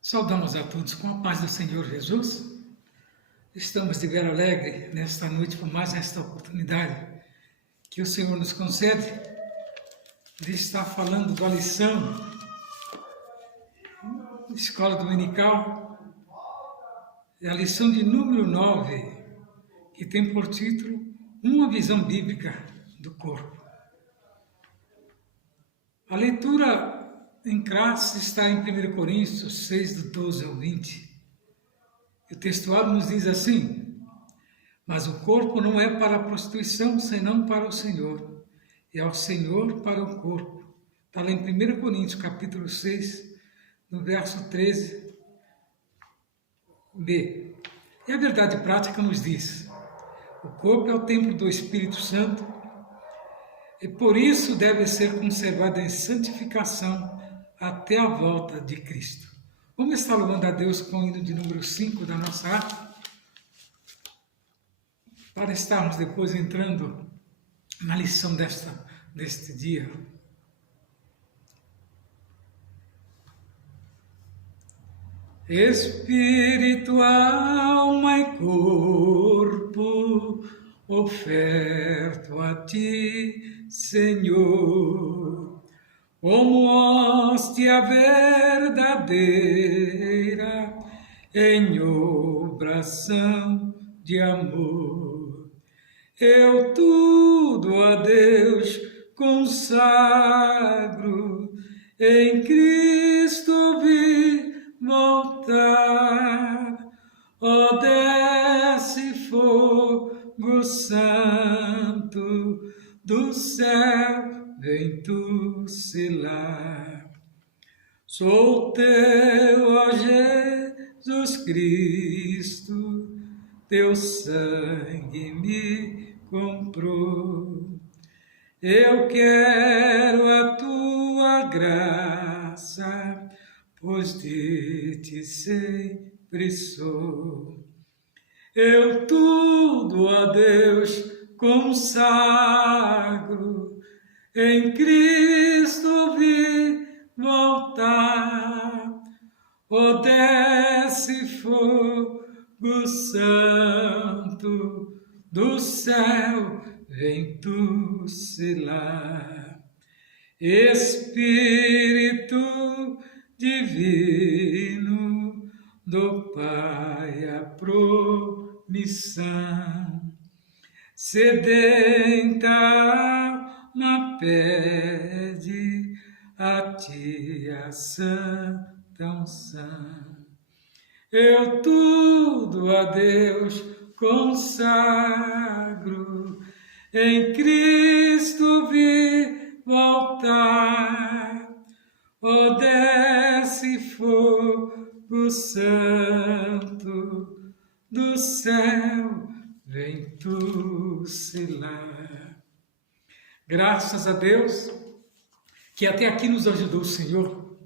Saudamos a todos com a paz do Senhor Jesus. Estamos de ver alegre nesta noite por mais esta oportunidade que o Senhor nos concede de estar falando da lição Escola Dominical. É a lição de número 9, que tem por título Uma Visão Bíblica do Corpo. A leitura em classe está em 1 Coríntios 6, do 12 ao 20. O textuário nos diz assim: mas o corpo não é para a prostituição, senão para o Senhor, e ao Senhor para o corpo. Está lá em 1 Coríntios, capítulo 6, no verso 13b. E a verdade prática nos diz: o corpo é o templo do Espírito Santo, e por isso deve ser conservado em santificação até a volta de Cristo. Vamos estar louvando a Deus com o hino de número 5 da nossa arte, para estarmos depois entrando na lição deste dia. Espírito, alma e corpo, oferto a Ti, Senhor, como hóstia verdadeira, em obração de amor. Eu tudo a Deus consagro, em Cristo vi voltar. Ó, desce fogo santo do céu, vem tu selar. Sou teu, ó Jesus Cristo, teu sangue me comprou. Eu quero a tua graça, pois de ti sempre sou. Eu tudo a Deus consagro, em Cristo vi voltar. Ó, desce fogo santo do céu, vem tu selar. Espírito divino, do Pai a promissão, sedenta alma pede a Ti a santa unção. Eu tudo a Deus consagro, em Cristo vi voltar. Ó, desce fogo santo do céu, vem tu selar. Graças a Deus que até aqui nos ajudou o Senhor.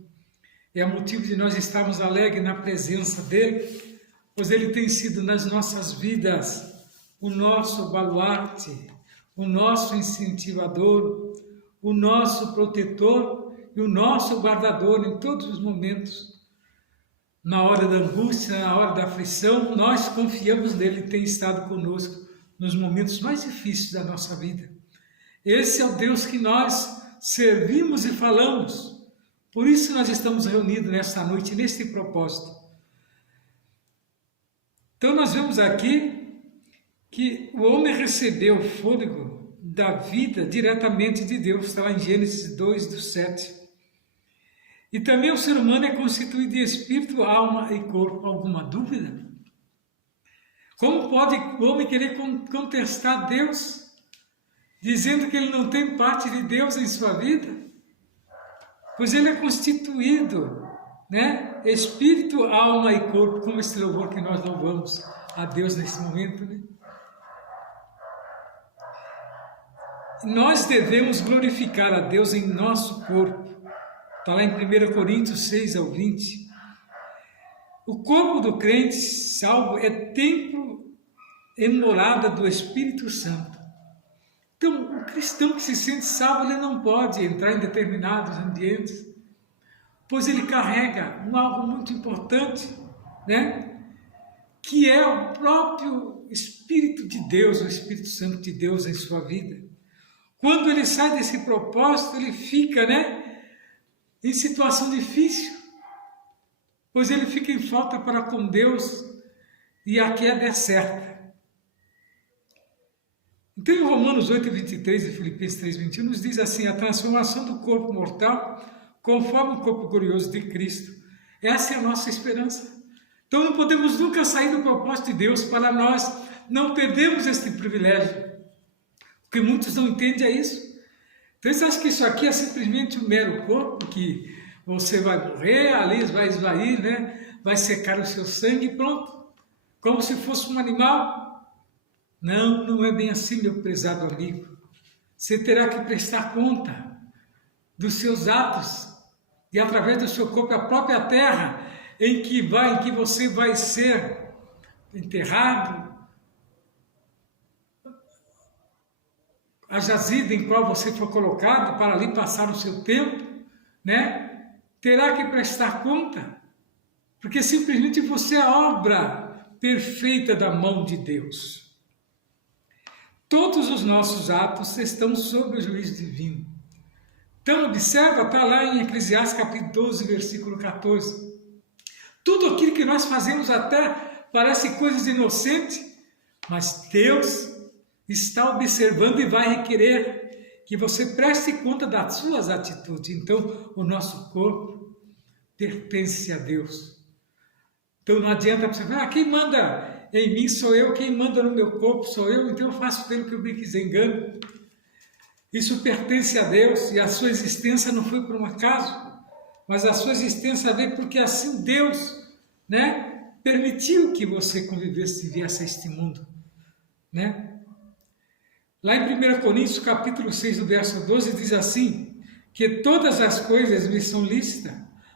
É motivo de nós estarmos alegres na presença dEle, pois Ele tem sido nas nossas vidas o nosso baluarte, o nosso incentivador, o nosso protetor e o nosso guardador em todos os momentos. Na hora da angústia, na hora da aflição, nós confiamos nele e tem estado conosco nos momentos mais difíceis da nossa vida. Esse é o Deus que nós servimos e falamos. Por isso nós estamos reunidos nesta noite, neste propósito. Então nós vemos aqui que o homem recebeu o fôlego da vida diretamente de Deus, está lá em Gênesis 2, do 7. E também o ser humano é constituído de espírito, alma e corpo. Alguma dúvida? Como pode o homem querer contestar Deus, dizendo que ele não tem parte de Deus em sua vida? Pois ele é constituído, né? Espírito, alma e corpo, como esse louvor que nós louvamos a Deus nesse momento, né? Nós devemos glorificar a Deus em nosso corpo. Está lá em 1 Coríntios 6 ao 20. O corpo do crente salvo é templo e morada do Espírito Santo. Então, o cristão que se sente salvo, ele não pode entrar em determinados ambientes, pois ele carrega algo muito importante, né? Que é o próprio Espírito de Deus, o Espírito Santo de Deus em sua vida. Quando ele sai desse propósito, ele fica, né, em situação difícil, pois ele fica em falta para com Deus e a queda é certa. Então, em Romanos 8:23 e Filipenses 3:21, nos diz assim: a transformação do corpo mortal conforme o corpo glorioso de Cristo. Essa é a nossa esperança. Então, não podemos nunca sair do propósito de Deus. Para nós não perdemos este privilégio, porque muitos não entendem isso. Então, eles acham que isso aqui é simplesmente um mero corpo, que você vai morrer, ali vai esvair, né? Vai secar o seu sangue e pronto. Como se fosse um animal. Não, não é bem assim, meu prezado amigo. Você terá que prestar conta dos seus atos e através do seu corpo, a própria terra em que você vai ser enterrado, a jazida em qual você for colocado para ali passar o seu tempo, né? Terá que prestar conta, porque simplesmente você é a obra perfeita da mão de Deus. Todos os nossos atos estão sob o juízo divino. Então, observa, está lá em Eclesiastes capítulo 12, versículo 14. Tudo aquilo que nós fazemos até parece coisas inocentes, mas Deus está observando e vai requerer que você preste conta das suas atitudes. Então, o nosso corpo pertence a Deus. Então, não adianta você falar, quem manda em mim sou eu, quem manda no meu corpo sou eu, então eu faço pelo que eu me quiser, engano. Isso pertence a Deus e a sua existência não foi por um acaso, mas a sua existência veio porque assim Deus, né, permitiu que você convivesse e viesse a este mundo, né? Lá em 1 Coríntios, capítulo 6, do verso 12, diz assim, que todas as coisas me são lícitas,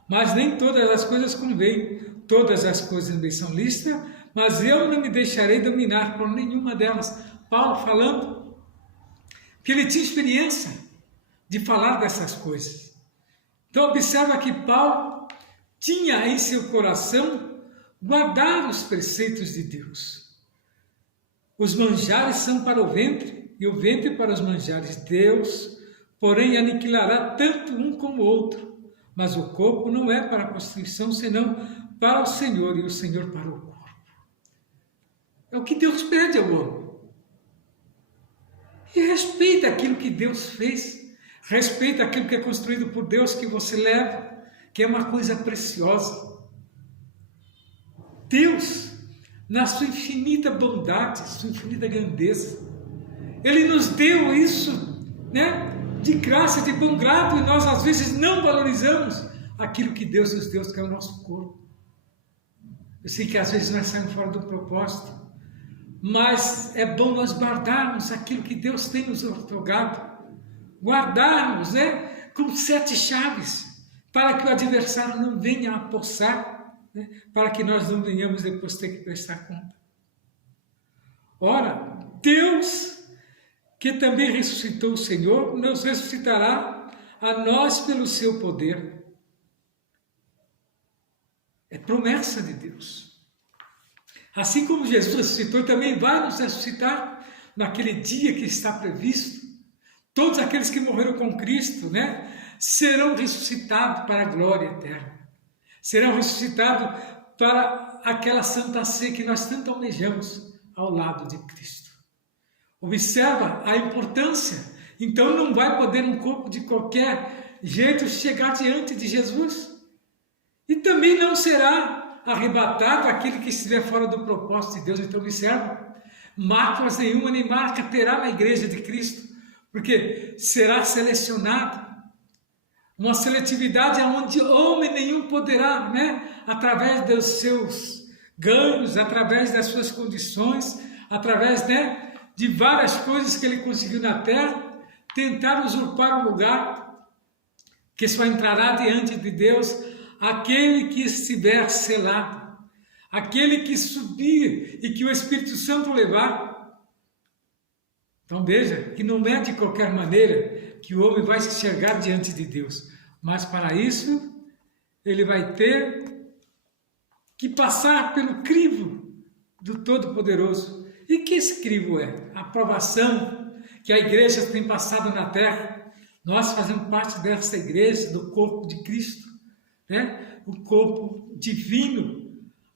mas nem todas as coisas convêm. Todas as coisas me são lícitas, mas eu não me deixarei dominar por nenhuma delas. Paulo falando que ele tinha experiência de falar dessas coisas. Então observa que Paulo tinha em seu coração guardar os preceitos de Deus. Os manjares são para o ventre e o ventre para os manjares. Deus, porém, aniquilará tanto um como o outro, mas o corpo não é para a prostituição, senão para o Senhor, e o Senhor para o corpo. É o que Deus pede ao homem. E respeita aquilo que Deus fez, respeita aquilo que é construído por Deus, que você leva, que é uma coisa preciosa. Deus, na sua infinita bondade, sua infinita grandeza, Ele nos deu isso, né, de graça, de bom grado, e nós às vezes não valorizamos aquilo que Deus nos deu, que é o nosso corpo. Eu sei que às vezes nós saímos fora do propósito, mas é bom nós guardarmos aquilo que Deus tem nos otorgado, guardarmos, né, com 7 chaves, para que o adversário não venha a apossar, né, para que nós não venhamos depois ter que prestar conta. Ora, Deus, que também ressuscitou o Senhor, nos ressuscitará a nós pelo seu poder. É promessa de Deus. Assim como Jesus ressuscitou, também vai nos ressuscitar naquele dia que está previsto. Todos aqueles que morreram com Cristo, né, serão ressuscitados para a glória eterna. Serão ressuscitados para aquela santa ceia que nós tanto almejamos ao lado de Cristo. Observa a importância. Então não vai poder um corpo de qualquer jeito chegar diante de Jesus. E também não será arrebatado aquele que estiver fora do propósito de Deus. Então observa, máculas nenhuma nem marca terá na igreja de Cristo, porque será selecionado. Uma seletividade onde homem nenhum poderá, né, através dos seus ganhos, através das suas condições, através, né, de várias coisas que ele conseguiu na terra, tentar usurpar o lugar, que só entrará diante de Deus aquele que estiver selado, aquele que subir e que o Espírito Santo levar. Então veja que não é de qualquer maneira que o homem vai se enxergar diante de Deus, mas para isso ele vai ter que passar pelo crivo do Todo-Poderoso. E que esse crivo é? A provação que a igreja tem passado na terra. Nós fazemos parte dessa igreja, do corpo de Cristo, né? O corpo divino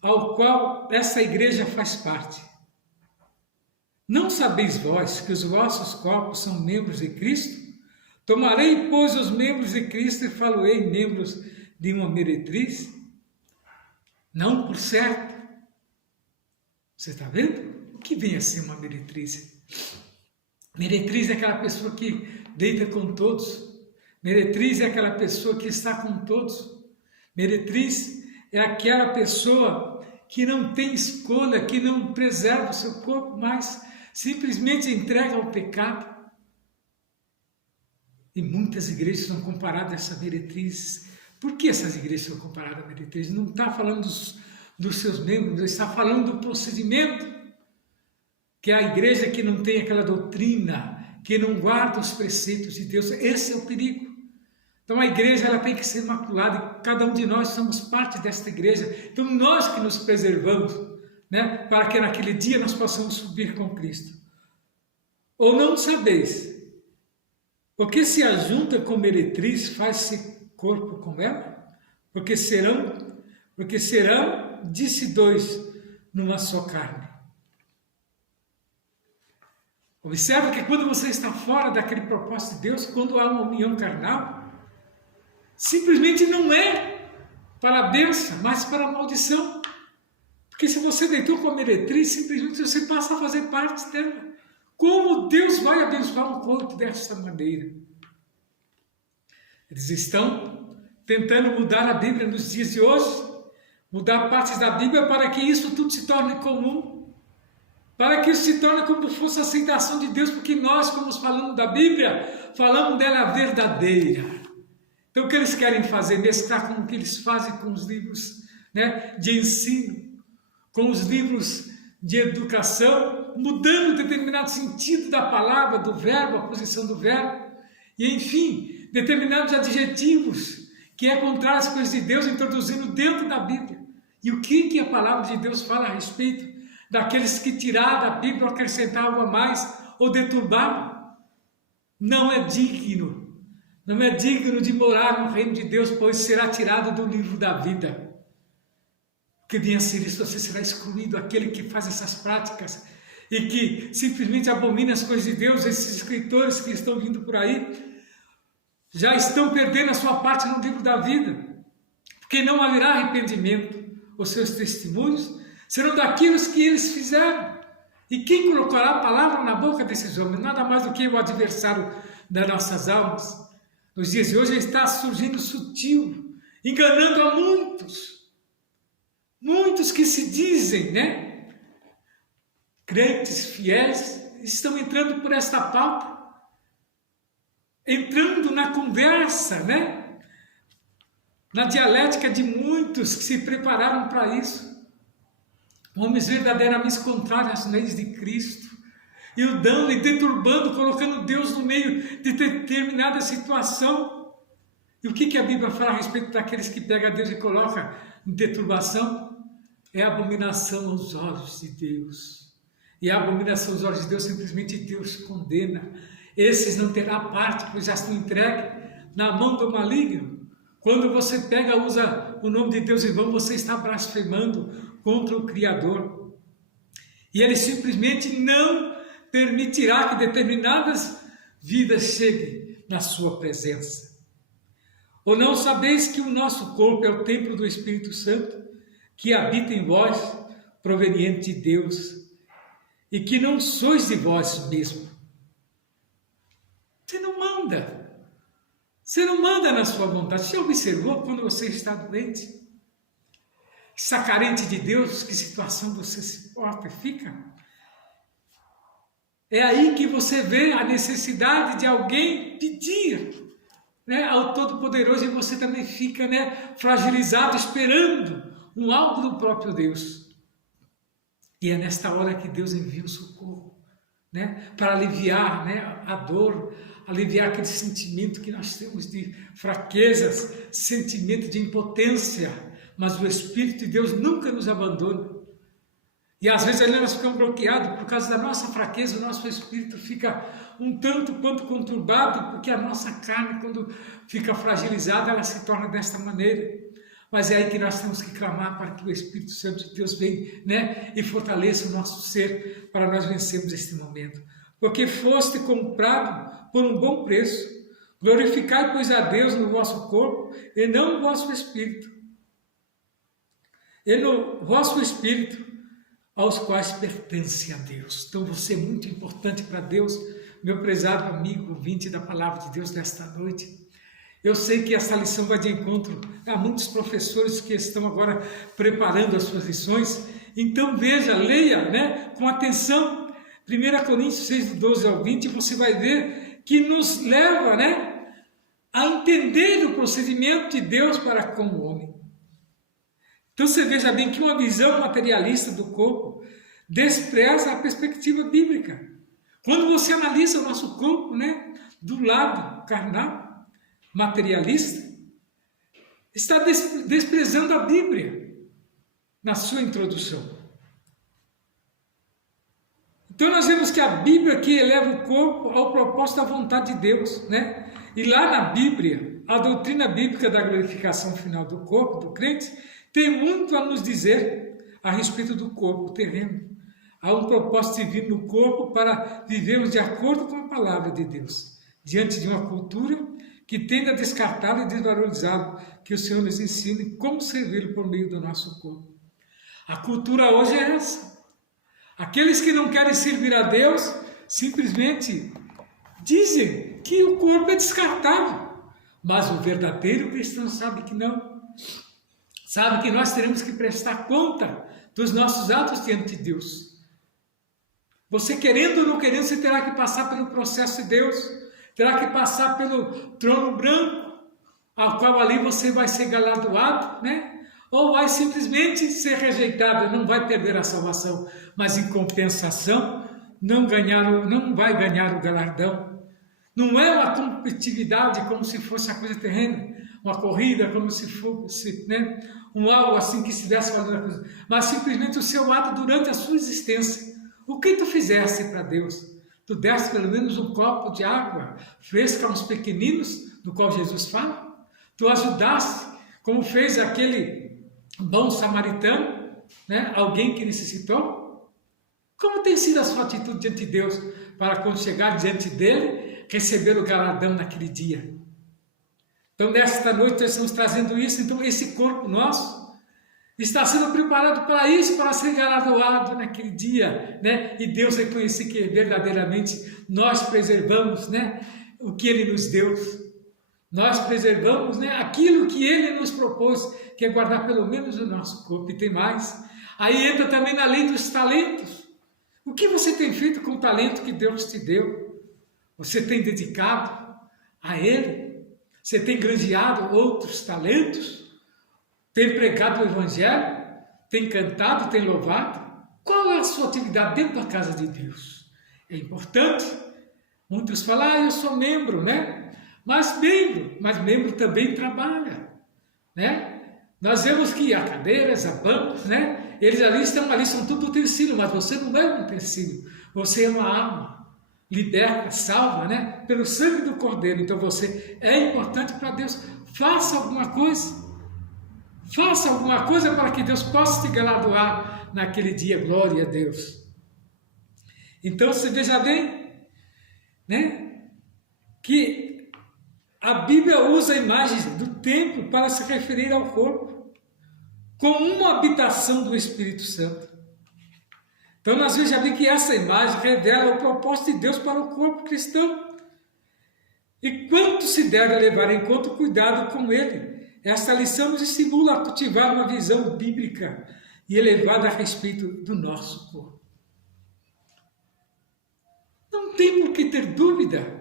ao qual essa igreja faz parte. Não sabeis vós que os vossos corpos são membros de Cristo? Tomarei, pois, os membros de Cristo e faloei membros de uma meretriz? Não por certo. Você está vendo? O que vem a ser uma meretriz? Meretriz é aquela pessoa que deita com todos. Meretriz é aquela pessoa que está com todos. Meretriz é aquela pessoa que não tem escolha, que não preserva o seu corpo, mas simplesmente entrega ao pecado. E muitas igrejas são comparadas a essa meretriz. Por que essas igrejas são comparadas a meretriz? Não está falando dos seus membros, está falando do procedimento. Que é a igreja que não tem aquela doutrina, que não guarda os preceitos de Deus. Esse é o perigo. Então a igreja ela tem que ser imaculada e cada um de nós somos parte desta igreja. Então nós que nos preservamos, né, para que naquele dia nós possamos subir com Cristo. Ou não sabeis, porque se ajunta com meretriz, faz-se corpo com ela? Porque serão, disse dois, numa só carne. Observe que quando você está fora daquele propósito de Deus, quando há uma união carnal, simplesmente não é para a bênção, mas para a maldição. Porque se você deitou com a meretriz, simplesmente você passa a fazer parte dela. Como Deus vai abençoar um corpo dessa maneira? Eles estão tentando mudar a Bíblia nos dias de hoje, mudar partes da Bíblia para que isso tudo se torne comum, para que isso se torne como se fosse a aceitação de Deus, porque nós, como falamos da Bíblia, falamos dela verdadeira. Então o que eles querem fazer? Mesclar com o que eles fazem com os livros, né, de ensino, com os livros de educação, mudando determinado sentido da palavra, do verbo, a posição do verbo, e enfim, determinados adjetivos que é contrário às coisas de Deus, introduzindo dentro da Bíblia. E o que a palavra de Deus fala a respeito daqueles que tiraram da Bíblia ou acrescentaram algo a mais ou deturbaram? Não é digno de morar no reino de Deus, pois será tirado do livro da vida. Que venha a ser isso, você será excluído, aquele que faz essas práticas e que simplesmente abomina as coisas de Deus. Esses escritores que estão vindo por aí já estão perdendo a sua parte no livro da vida, porque não haverá arrependimento. Os seus testemunhos serão daqueles que eles fizeram. E quem colocará a palavra na boca desses homens? Nada mais do que o adversário das nossas almas. Nos dias de hoje ele está surgindo sutil, enganando a muitos. Muitos que se dizem, né, crentes fiéis, estão entrando por esta pauta, entrando na conversa, né, na dialética de muitos que se prepararam para isso. Homens verdadeiramente contrários às leis de Cristo, e o dando e deturbando, colocando Deus no meio de determinada situação. E o que a Bíblia fala a respeito daqueles que pegam Deus e colocam em deturbação? É abominação aos olhos de Deus. E a abominação aos olhos de Deus, simplesmente Deus condena. Esses não terão parte, pois já estão entregues na mão do maligno. Quando você pega, usa o nome de Deus em vão, você está blasfemando contra o Criador. E ele simplesmente não permitirá que determinadas vidas cheguem na sua presença. Ou não sabeis que o nosso corpo é o templo do Espírito Santo, que habita em vós, proveniente de Deus, e que não sois de vós mesmo. Você não manda. Você não manda na sua vontade. Você já observou quando você está doente? Está carente de Deus, que situação você se porta e fica? É aí que você vê a necessidade de alguém pedir, né, ao Todo-Poderoso, e você também fica, né, fragilizado, esperando um algo do próprio Deus. E é nesta hora que Deus envia o socorro, né, para aliviar, né, a dor, aliviar aquele sentimento que nós temos de fraquezas, sentimento de impotência, mas o Espírito de Deus nunca nos abandona. E às vezes ali nós ficamos bloqueados por causa da nossa fraqueza, o nosso espírito fica um tanto quanto conturbado, porque a nossa carne, quando fica fragilizada, ela se torna desta maneira. Mas é aí que nós temos que clamar para que o Espírito Santo de Deus venha, né, e fortaleça o nosso ser para nós vencermos este momento. Porque foste comprado por um bom preço. Glorificai, pois, a Deus no vosso corpo e não no vosso espírito. E no vosso espírito, aos quais pertence a Deus. Então você é muito importante para Deus, meu prezado amigo, ouvinte da Palavra de Deus nesta noite. Eu sei que essa lição vai de encontro a muitos professores que estão agora preparando as suas lições. Então veja, leia, né, com atenção, 1 Coríntios 6, do 12 ao 20, você vai ver que nos leva, né, a entender o procedimento de Deus para com o homem. Então você veja bem que uma visão materialista do corpo despreza a perspectiva bíblica. Quando você analisa o nosso corpo, né, do lado carnal, materialista, está desprezando a Bíblia na sua introdução. Então nós vemos que a Bíblia que eleva o corpo ao propósito da vontade de Deus, né? E lá na Bíblia, a doutrina bíblica da glorificação final do corpo do crente tem muito a nos dizer a respeito do corpo terreno. Há um propósito divino no corpo para vivermos de acordo com a palavra de Deus, diante de uma cultura que tende a descartá-lo e desvalorizá-lo, que o Senhor nos ensine como servi-lo por meio do nosso corpo. A cultura hoje é essa. Aqueles que não querem servir a Deus, simplesmente dizem que o corpo é descartável, mas o verdadeiro cristão sabe que não. Sabe que nós teremos que prestar conta dos nossos atos diante de Deus. Você querendo ou não querendo, você terá que passar pelo processo de Deus, terá que passar pelo trono branco, ao qual ali você vai ser galardoado, né? Ou vai simplesmente ser rejeitado, não vai perder a salvação, mas em compensação não vai ganhar o galardão. Não é uma competitividade como se fosse a coisa terrena, uma corrida como se fosse, né, algo assim que estivesse fazendo a coisa, mas simplesmente o seu ato durante a sua existência. O que tu fizeste para Deus? Tu deste pelo menos um copo de água fresca aos pequeninos, do qual Jesus fala? Tu ajudaste, como fez aquele bom samaritano, né, alguém que necessitou? Como tem sido a sua atitude diante de Deus para quando chegar diante dele, receber o galardão naquele dia? Então, nesta noite, nós estamos trazendo isso. Então, esse corpo nosso está sendo preparado para isso, para ser galardoado naquele dia, né? E Deus reconhecer que verdadeiramente nós preservamos, né, o que Ele nos deu. Nós preservamos, né, aquilo que Ele nos propôs, que é guardar pelo menos o nosso corpo. E tem mais. Aí entra também na lei dos talentos. O que você tem feito com o talento que Deus te deu? Você tem dedicado a Ele? Você tem granjeado outros talentos? Tem pregado o Evangelho? Tem cantado? Tem louvado? Qual é a sua atividade dentro da casa de Deus? É importante. Muitos falam, eu sou membro, né? Mas membro também trabalha, né? Nós vemos que há cadeiras, há bancos, né? Eles ali são tudo utensílio, mas você não é um utensílio. Você é uma alma. Liberta, salva, né? Pelo sangue do Cordeiro. Então você é importante para Deus. Faça alguma coisa. Faça alguma coisa para que Deus possa te galardoar naquele dia. Glória a Deus. Então você veja bem, né? Que a Bíblia usa a imagem do templo para se referir ao corpo como uma habitação do Espírito Santo. Então nós vejamos bem que essa imagem revela o propósito de Deus para o corpo cristão. E quanto se deve levar em conta o cuidado com ele. Esta lição nos estimula a cultivar uma visão bíblica e elevada a respeito do nosso corpo. Não tem por que ter dúvida.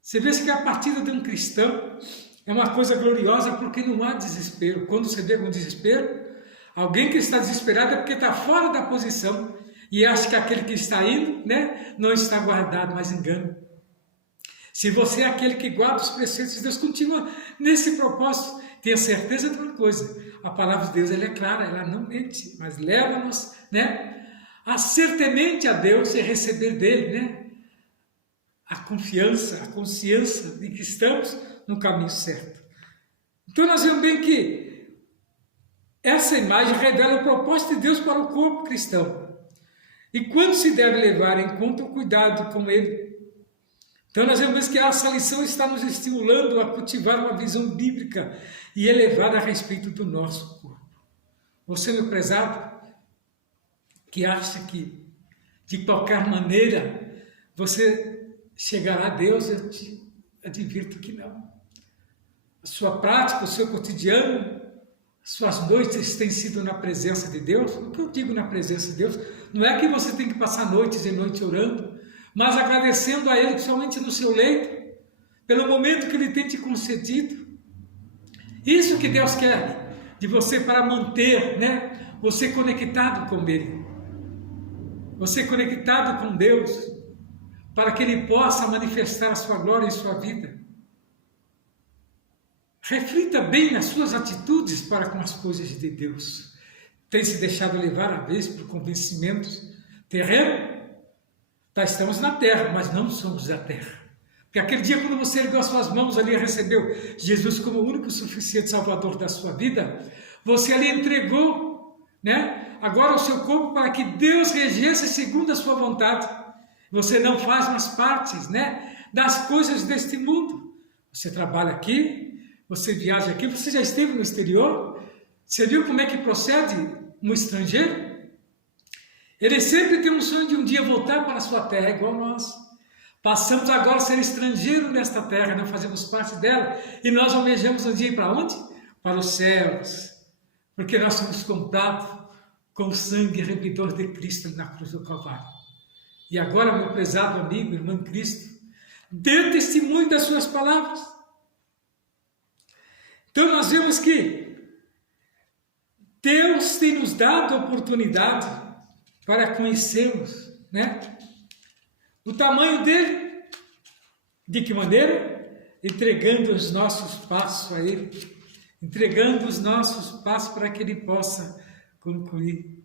Você vê que a partida de um cristão é uma coisa gloriosa porque não há desespero. Quando você vê um desespero, alguém que está desesperado é porque está fora da posição e acha que aquele que está indo, né, não está guardado, mas engano. Se você é aquele que guarda os preceitos de Deus, continua nesse propósito, tenha certeza de uma coisa, a palavra de Deus ela é clara, ela não mente, mas leva-nos, né, a ser temente a Deus e receber dele, né, a confiança, a consciência de que estamos no caminho certo. Então nós vemos bem que essa imagem revela o propósito de Deus para o corpo cristão. E quando se deve levar em conta o cuidado com ele. Então nós vemos que essa lição está nos estimulando a cultivar uma visão bíblica e elevada a respeito do nosso corpo. Você, meu prezado, que acha que de qualquer maneira você chegará a Deus, eu te advirto que não. A sua prática, o seu cotidiano, as suas noites têm sido na presença de Deus. O que eu digo na presença de Deus? Não é que você tem que passar noites e noites orando, mas agradecendo a Ele, principalmente no seu leito, pelo momento que Ele tem te concedido. Isso que Deus quer de você para manter, né, você conectado com Ele. Você conectado com Deus, para que Ele possa manifestar a sua glória em sua vida. Reflita bem nas suas atitudes para com as coisas de Deus. Tem se deixado levar a vez por convencimentos terrenos? Estamos na terra, mas não somos da terra. Porque aquele dia quando você ergueu as suas mãos ali e recebeu Jesus como o único e suficiente Salvador da sua vida, você ali entregou, né, agora o seu corpo para que Deus regesse segundo a sua vontade. Você não faz mais parte, né, das coisas deste mundo. Você trabalha aqui, você viaja aqui, você já esteve no exterior? Você viu como é que procede um estrangeiro? Ele sempre tem um sonho de um dia voltar para a sua terra, igual nós. Passamos agora a ser estrangeiro nesta terra, não fazemos parte dela, e nós almejamos um dia ir para onde? Para os céus, porque nós somos comprados com o sangue remidor de Cristo na cruz do Calvário. E agora, meu prezado amigo, irmão em Cristo, dê testemunho das suas palavras. Então nós vemos que Deus tem nos dado a oportunidade para conhecermos, né, o tamanho dele. De que maneira? Entregando os nossos passos a Ele, entregando os nossos passos para que Ele possa concluir.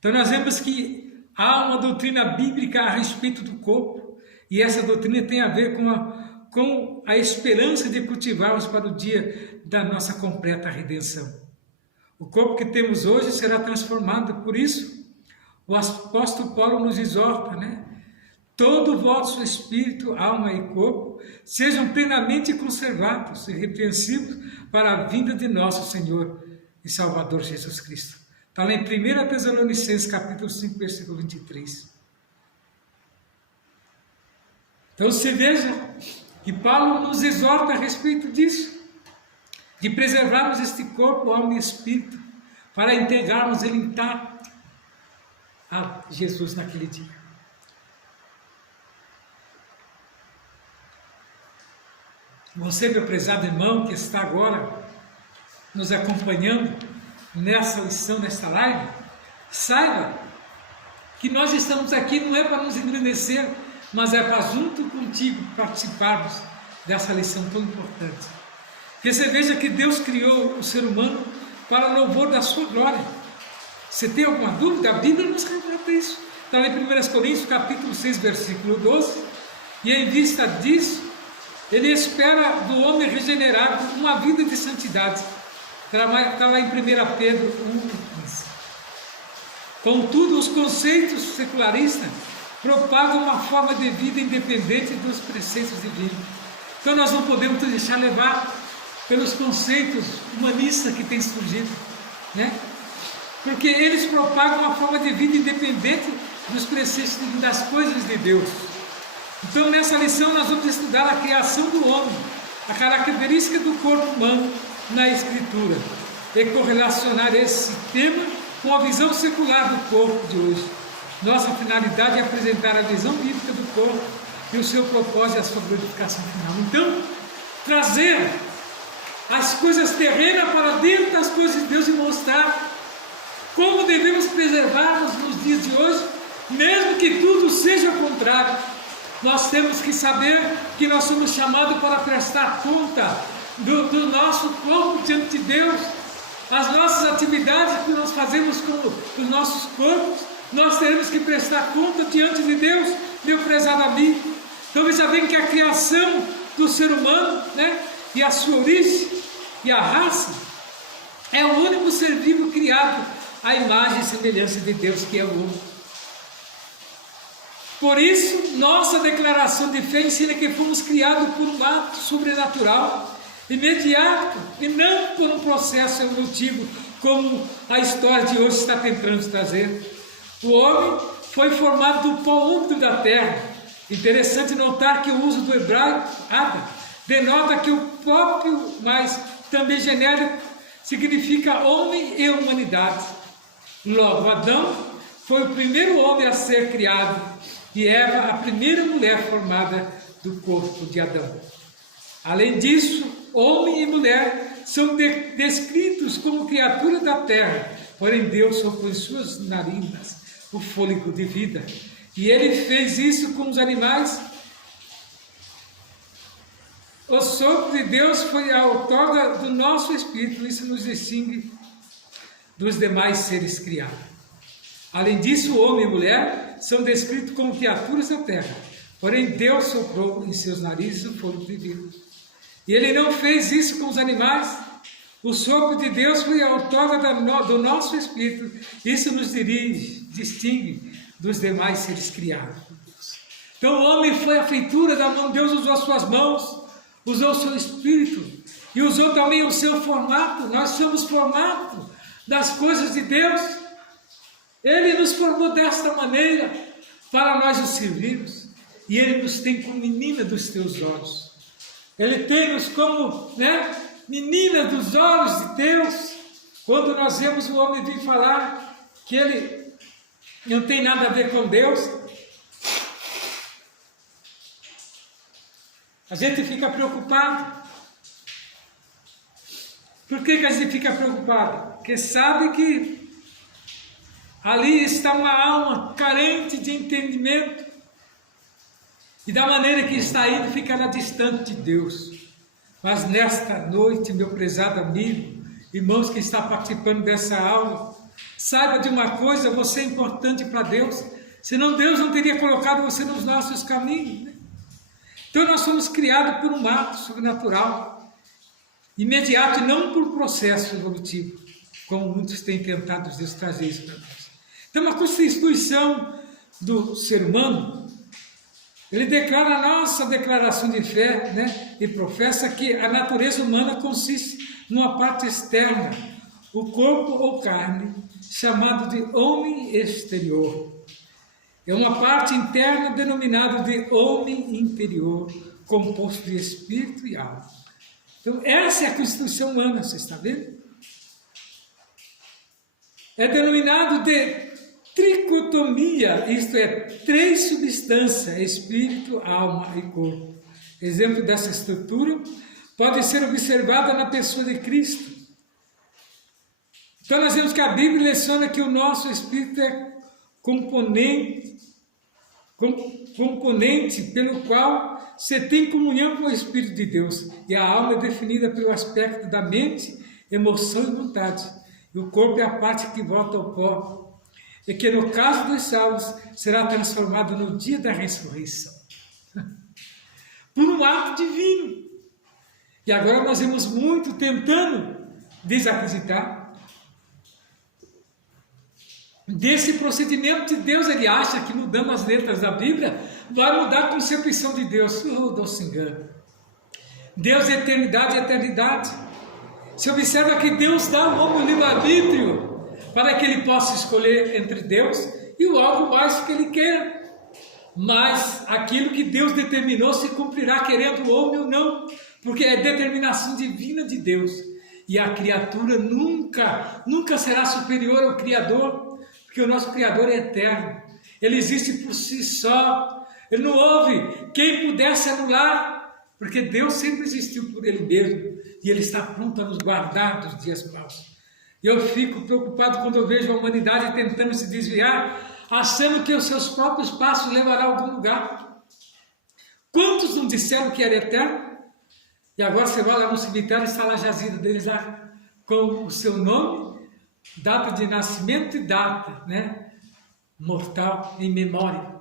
Então nós vemos que há uma doutrina bíblica a respeito do corpo, e essa doutrina tem a ver com a esperança de cultivarmos para o dia da nossa completa redenção. O corpo que temos hoje será transformado, por isso o apóstolo Paulo nos exorta, né? Todo o vosso espírito, alma e corpo sejam plenamente conservados e irrepreensíveis para a vinda de nosso Senhor e Salvador Jesus Cristo. Está lá em 1 Tessalonicenses, capítulo 5, versículo 23. Então você veja que Paulo nos exorta a respeito disso, de preservarmos este corpo, alma e espírito, para integrarmos ele intacto a Jesus naquele dia. Você, meu prezado irmão, que está agora nos acompanhando nessa lição, nesta live, saiba que nós estamos aqui não é para nos engrandecer, mas é para junto contigo participarmos dessa lição tão importante. Porque você veja que Deus criou o ser humano para louvor da sua glória. Você tem alguma dúvida? A Bíblia nos relata isso. Está lá em 1 Coríntios, capítulo 6, versículo 12. E em vista disso, ele espera do homem regenerado uma vida de santidade. Está lá em 1 Pedro 1,15. Contudo, os conceitos secularistas propagam uma forma de vida independente dos preceitos divinos. Então nós não podemos nos deixar levar pelos conceitos humanistas que têm surgido, né? Porque eles propagam uma forma de vida independente dos preceitos das coisas de Deus. Então nessa lição nós vamos estudar a criação do homem, a característica do corpo humano na Escritura, e correlacionar esse tema com a visão secular do corpo de hoje. Nossa finalidade é apresentar a visão bíblica do corpo e o seu propósito e a sua glorificação final. Então, trazer as coisas terrenas para dentro das coisas de Deus e mostrar como devemos preservar-nos nos dias de hoje, mesmo que tudo seja contrário. Nós temos que saber que nós somos chamados para prestar conta do nosso corpo diante de Deus. As nossas atividades que nós fazemos com os nossos corpos, nós teremos que prestar conta diante de Deus, meu prezado amigo. Então veja bem que a criação do ser humano, né, e a sua origem e a raça, é o único ser vivo criado à imagem e semelhança de Deus, que é o homem. Por isso, nossa declaração de fé ensina que fomos criados por um ato sobrenatural, imediato, e não por um processo evolutivo, como a história de hoje está tentando trazer. O homem foi formado do pó úmido da terra. Interessante notar que o uso do hebraico, Adam, denota que o próprio, mas também genérico, significa homem e humanidade. Logo, Adão foi o primeiro homem a ser criado, e Eva, a primeira mulher formada do corpo de Adão. Além disso, homem e mulher são descritos como criaturas da terra, porém Deus soprou em suas narinas o fôlego de vida. E Ele fez isso com os animais. O sopro de Deus foi a outorga do nosso espírito, isso nos distingue dos demais seres criados. Além disso, homem e mulher são descritos como criaturas da terra, porém Deus soprou em seus narizes o fôlego de vida. E Ele não fez isso com os animais. O sopro de Deus foi a outorga do nosso espírito, isso nos distingue dos demais seres criados. Então o homem foi a feitura da mão de Deus, usou as suas mãos, usou o seu espírito e usou também o seu formato. Nós somos formatos das coisas de Deus. Ele nos formou desta maneira para nós o servirmos, e Ele nos tem como menina dos teus olhos. Ele tem-nos como, menina dos olhos de Deus. Quando nós vemos o homem vir falar que ele não tem nada a ver com Deus, a gente fica preocupado. Por que a gente fica preocupado? Porque sabe que ali está uma alma carente de entendimento, e da maneira que está indo, ficará distante de Deus. Mas nesta noite, meu prezado amigo, irmãos que está participando dessa aula, saiba de uma coisa: você é importante para Deus, senão Deus não teria colocado você nos nossos caminhos, né? Então nós somos criados por um ato sobrenatural, imediato, e não por processo evolutivo, como muitos têm tentado trazer isso para nós. Então a constituição do ser humano, ele declara a nossa declaração de fé, e professa que a natureza humana consiste numa parte externa, o corpo ou carne, chamado de homem exterior. É uma parte interna denominada de homem interior, composto de espírito e alma. Então essa é a constituição humana, você está vendo? É denominado de tricotomia, isto é, três substâncias: espírito, alma e corpo. Exemplo dessa estrutura pode ser observada na pessoa de Cristo. Então nós vemos que a Bíblia leciona que o nosso espírito é componente pelo qual você tem comunhão com o Espírito de Deus, e a alma é definida pelo aspecto da mente, emoção e vontade, e o corpo é a parte que volta ao pó, e que no caso dos salvos será transformado no dia da ressurreição, por um ato divino. E agora nós vemos muito tentando desacreditar desse procedimento de Deus. Ele acha que mudando as letras da Bíblia vai mudar a concepção de Deus. Doce engano. Deus é eternidade e eternidade. Se observa que Deus dá ao homem o livre-arbítrio para que ele possa escolher entre Deus e o algo mais que ele queira. Mas aquilo que Deus determinou se cumprirá, querendo o homem ou não, porque é determinação divina de Deus. E a criatura nunca será superior ao Criador, porque o nosso Criador é eterno. Ele existe por si só. Ele não houve quem pudesse anular, porque Deus sempre existiu por Ele mesmo, e Ele está pronto a nos guardar dos dias maus. E eu fico preocupado quando eu vejo a humanidade tentando se desviar, achando que os seus próprios passos levarão a algum lugar. Quantos não disseram que era eterno? E agora você vai lá no cemitério e está lá a jazida deles lá com o seu nome, data de nascimento e data, né? Mortal, em memória.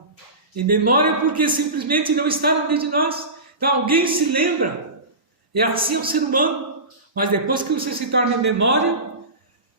Em memória porque simplesmente não está no meio de nós. Então alguém se lembra. É assim o ser humano. Mas depois que você se torna em memória,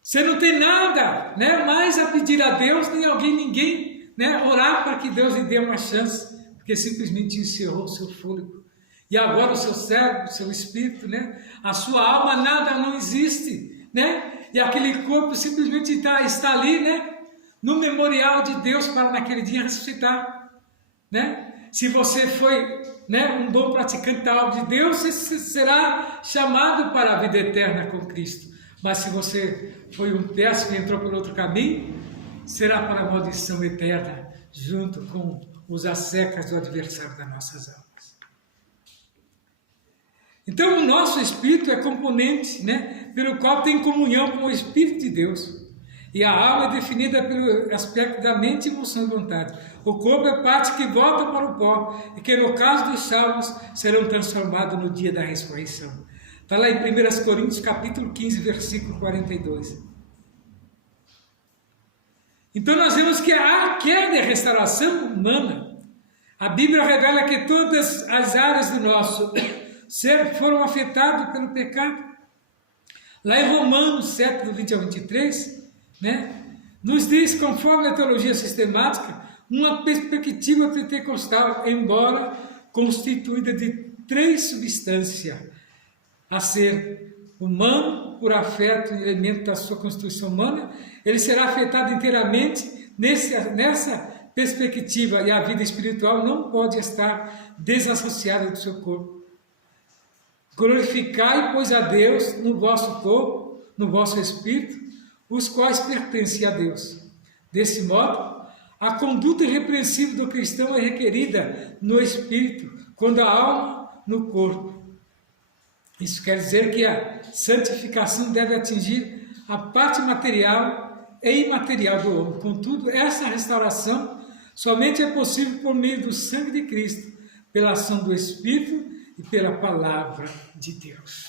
você não tem nada, né, mais a pedir a Deus, nem ninguém, né, orar para que Deus lhe dê uma chance, porque simplesmente encerrou o seu fôlego. E agora o seu cérebro, o seu espírito, né, a sua alma, nada não existe, né, e aquele corpo simplesmente está ali, né, no memorial de Deus para naquele dia ressuscitar, né. Se você foi, né, um bom praticante da obra de Deus, você será chamado para a vida eterna com Cristo. Mas se você foi um péssimo e entrou por outro caminho, será para a maldição eterna, junto com os assecas do adversário das nossas almas. Então o nosso espírito é componente, né, pelo qual tem comunhão com o Espírito de Deus. E a alma é definida pelo aspecto da mente, emoção e vontade. O corpo é parte que volta para o pó e que no caso dos salvos serão transformados no dia da ressurreição. Está lá em 1 Coríntios capítulo 15, versículo 42. Então nós vemos que há queda e restauração humana. A Bíblia revela que todas as áreas do nosso ser foram afetadas pelo pecado. Lá em Romanos 7, do 20 ao 23, né, nos diz, conforme a teologia sistemática, uma perspectiva pentecostal, embora constituída de 3 substâncias, a ser humano, por afeto e elemento da sua constituição humana, ele será afetado inteiramente nessa perspectiva, e a vida espiritual não pode estar desassociada do seu corpo. Glorificai, pois, a Deus no vosso corpo, no vosso espírito, os quais pertencem a Deus. Desse modo, a conduta irrepreensível do cristão é requerida no espírito, quando a alma no corpo. Isso quer dizer que a santificação deve atingir a parte material e imaterial do homem. Contudo, essa restauração somente é possível por meio do sangue de Cristo, pela ação do Espírito e pela palavra de Deus.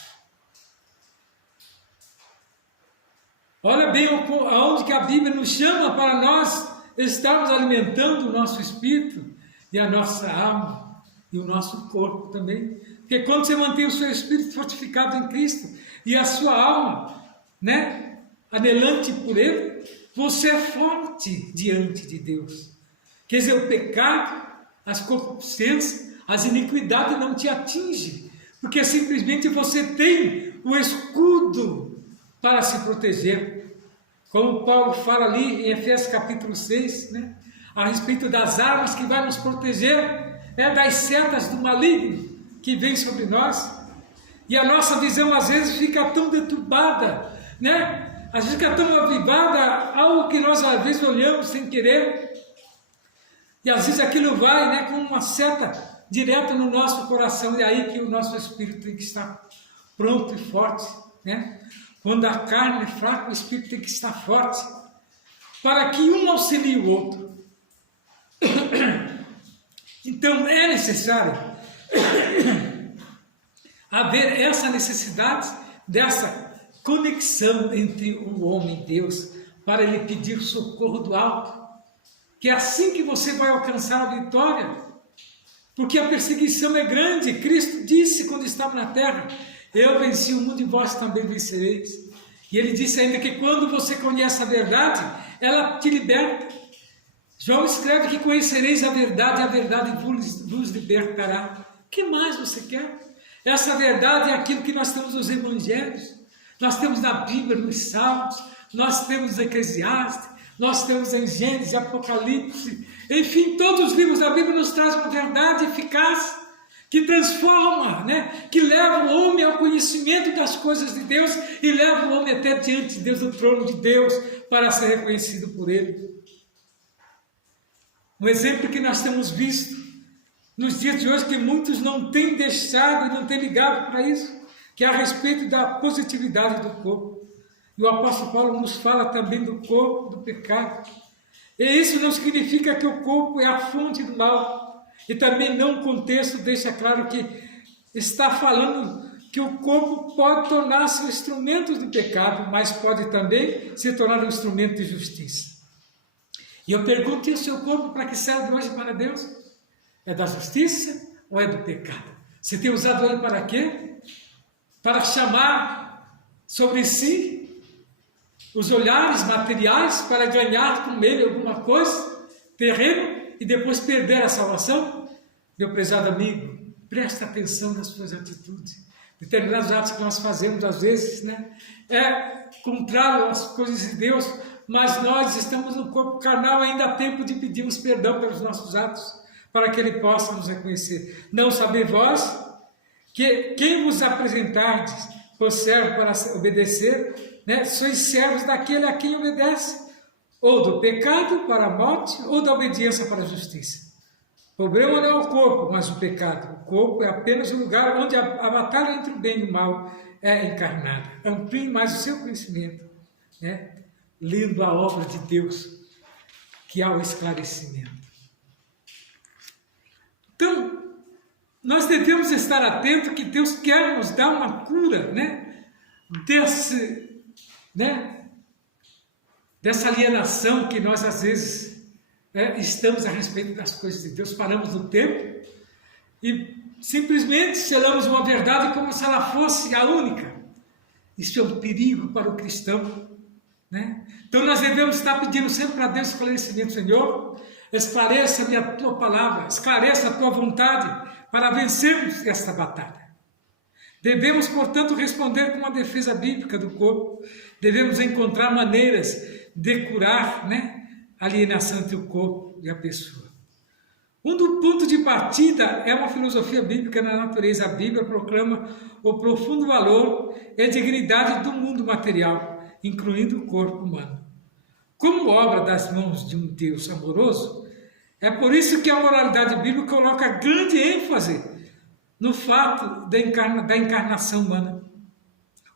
Olha bem aonde que a Bíblia nos chama para nós estarmos alimentando o nosso espírito e a nossa alma e o nosso corpo também. Porque quando você mantém o seu espírito fortificado em Cristo e a sua alma, né, anelante por Ele, você é forte diante de Deus. Quer dizer, o pecado, as concupiscências, as iniquidades não te atingem, porque simplesmente você tem o escudo para se proteger. Como Paulo fala ali em Efésios capítulo 6, né, a respeito das armas que vai nos proteger, das setas do maligno que vem sobre nós, e a nossa visão às vezes fica tão deturbada, né? Às vezes fica tão avivada, algo que nós às vezes olhamos sem querer, e às vezes aquilo vai, né, com uma seta direto no nosso coração, e é aí que o nosso espírito tem que estar pronto e forte, né? Quando a carne é fraca, o espírito tem que estar forte, para que um auxilie o outro. Então é necessário haver essa necessidade dessa conexão entre o homem e Deus, para ele pedir socorro do alto, que é assim que você vai alcançar a vitória, porque a perseguição é grande. Cristo disse quando estava na terra: eu venci o mundo e vós também vencereis. E ele disse ainda que quando você conhece a verdade, ela te liberta. João escreve que conhecereis a verdade vos libertará. O que mais você quer? Essa verdade é aquilo que nós temos nos evangelhos, nós temos na Bíblia, nos Salmos, nós temos em Eclesiastes, nós temos em Gênesis, Apocalipse, enfim, todos os livros da Bíblia nos trazem uma verdade eficaz, que transforma, né? Que leva o homem ao conhecimento das coisas de Deus e leva o homem até diante de Deus, do trono de Deus, para ser reconhecido por Ele. Um exemplo que nós temos visto nos dias de hoje, que muitos não têm deixado e não têm ligado para isso, que é a respeito da positividade do corpo. E o apóstolo Paulo nos fala também do corpo, do pecado. E isso não significa que o corpo é a fonte do mal. E também não o contexto deixa claro que está falando que o corpo pode tornar-se um instrumento de pecado, mas pode também se tornar um instrumento de justiça. E eu pergunto, e o seu corpo para que serve hoje para Deus? É da justiça ou é do pecado? Você tem usado ele para quê? Para chamar sobre si os olhares materiais, para ganhar com ele alguma coisa, terreno, e depois perder a salvação? Meu prezado amigo, presta atenção nas suas atitudes. Determinados atos que nós fazemos, às vezes, né, é contrário às coisas de Deus, mas nós estamos no corpo carnal, ainda há tempo de pedirmos perdão pelos nossos atos, para que Ele possa nos reconhecer. Não saber vós, que quem vos apresentardes por servo para obedecer, né, sois servos daquele a quem obedece, ou do pecado para a morte, ou da obediência para a justiça. O problema não é o corpo, mas o pecado. O corpo é apenas o lugar onde a batalha entre o bem e o mal é encarnada. Amplie mais o seu conhecimento, né? Lendo a obra de Deus, que há o esclarecimento. Então, nós devemos estar atentos que Deus quer nos dar uma cura, né? Dessa alienação que nós, às vezes, estamos a respeito das coisas de Deus, paramos no tempo e simplesmente selamos uma verdade como se ela fosse a única. Isso é um perigo para o cristão, né? Então nós devemos estar pedindo sempre a Deus esclarecimento. Senhor, esclareça-me a tua palavra, esclareça a tua vontade para vencermos esta batalha. Devemos, portanto, responder com uma defesa bíblica do corpo. Devemos encontrar maneiras de curar, né, a alienação entre o corpo e a pessoa. Um do ponto de partida é uma filosofia bíblica na natureza. A Bíblia proclama o profundo valor e dignidade do mundo material, incluindo o corpo humano, como obra das mãos de um Deus amoroso. É por isso que a moralidade bíblica coloca grande ênfase no fato da encarnação humana.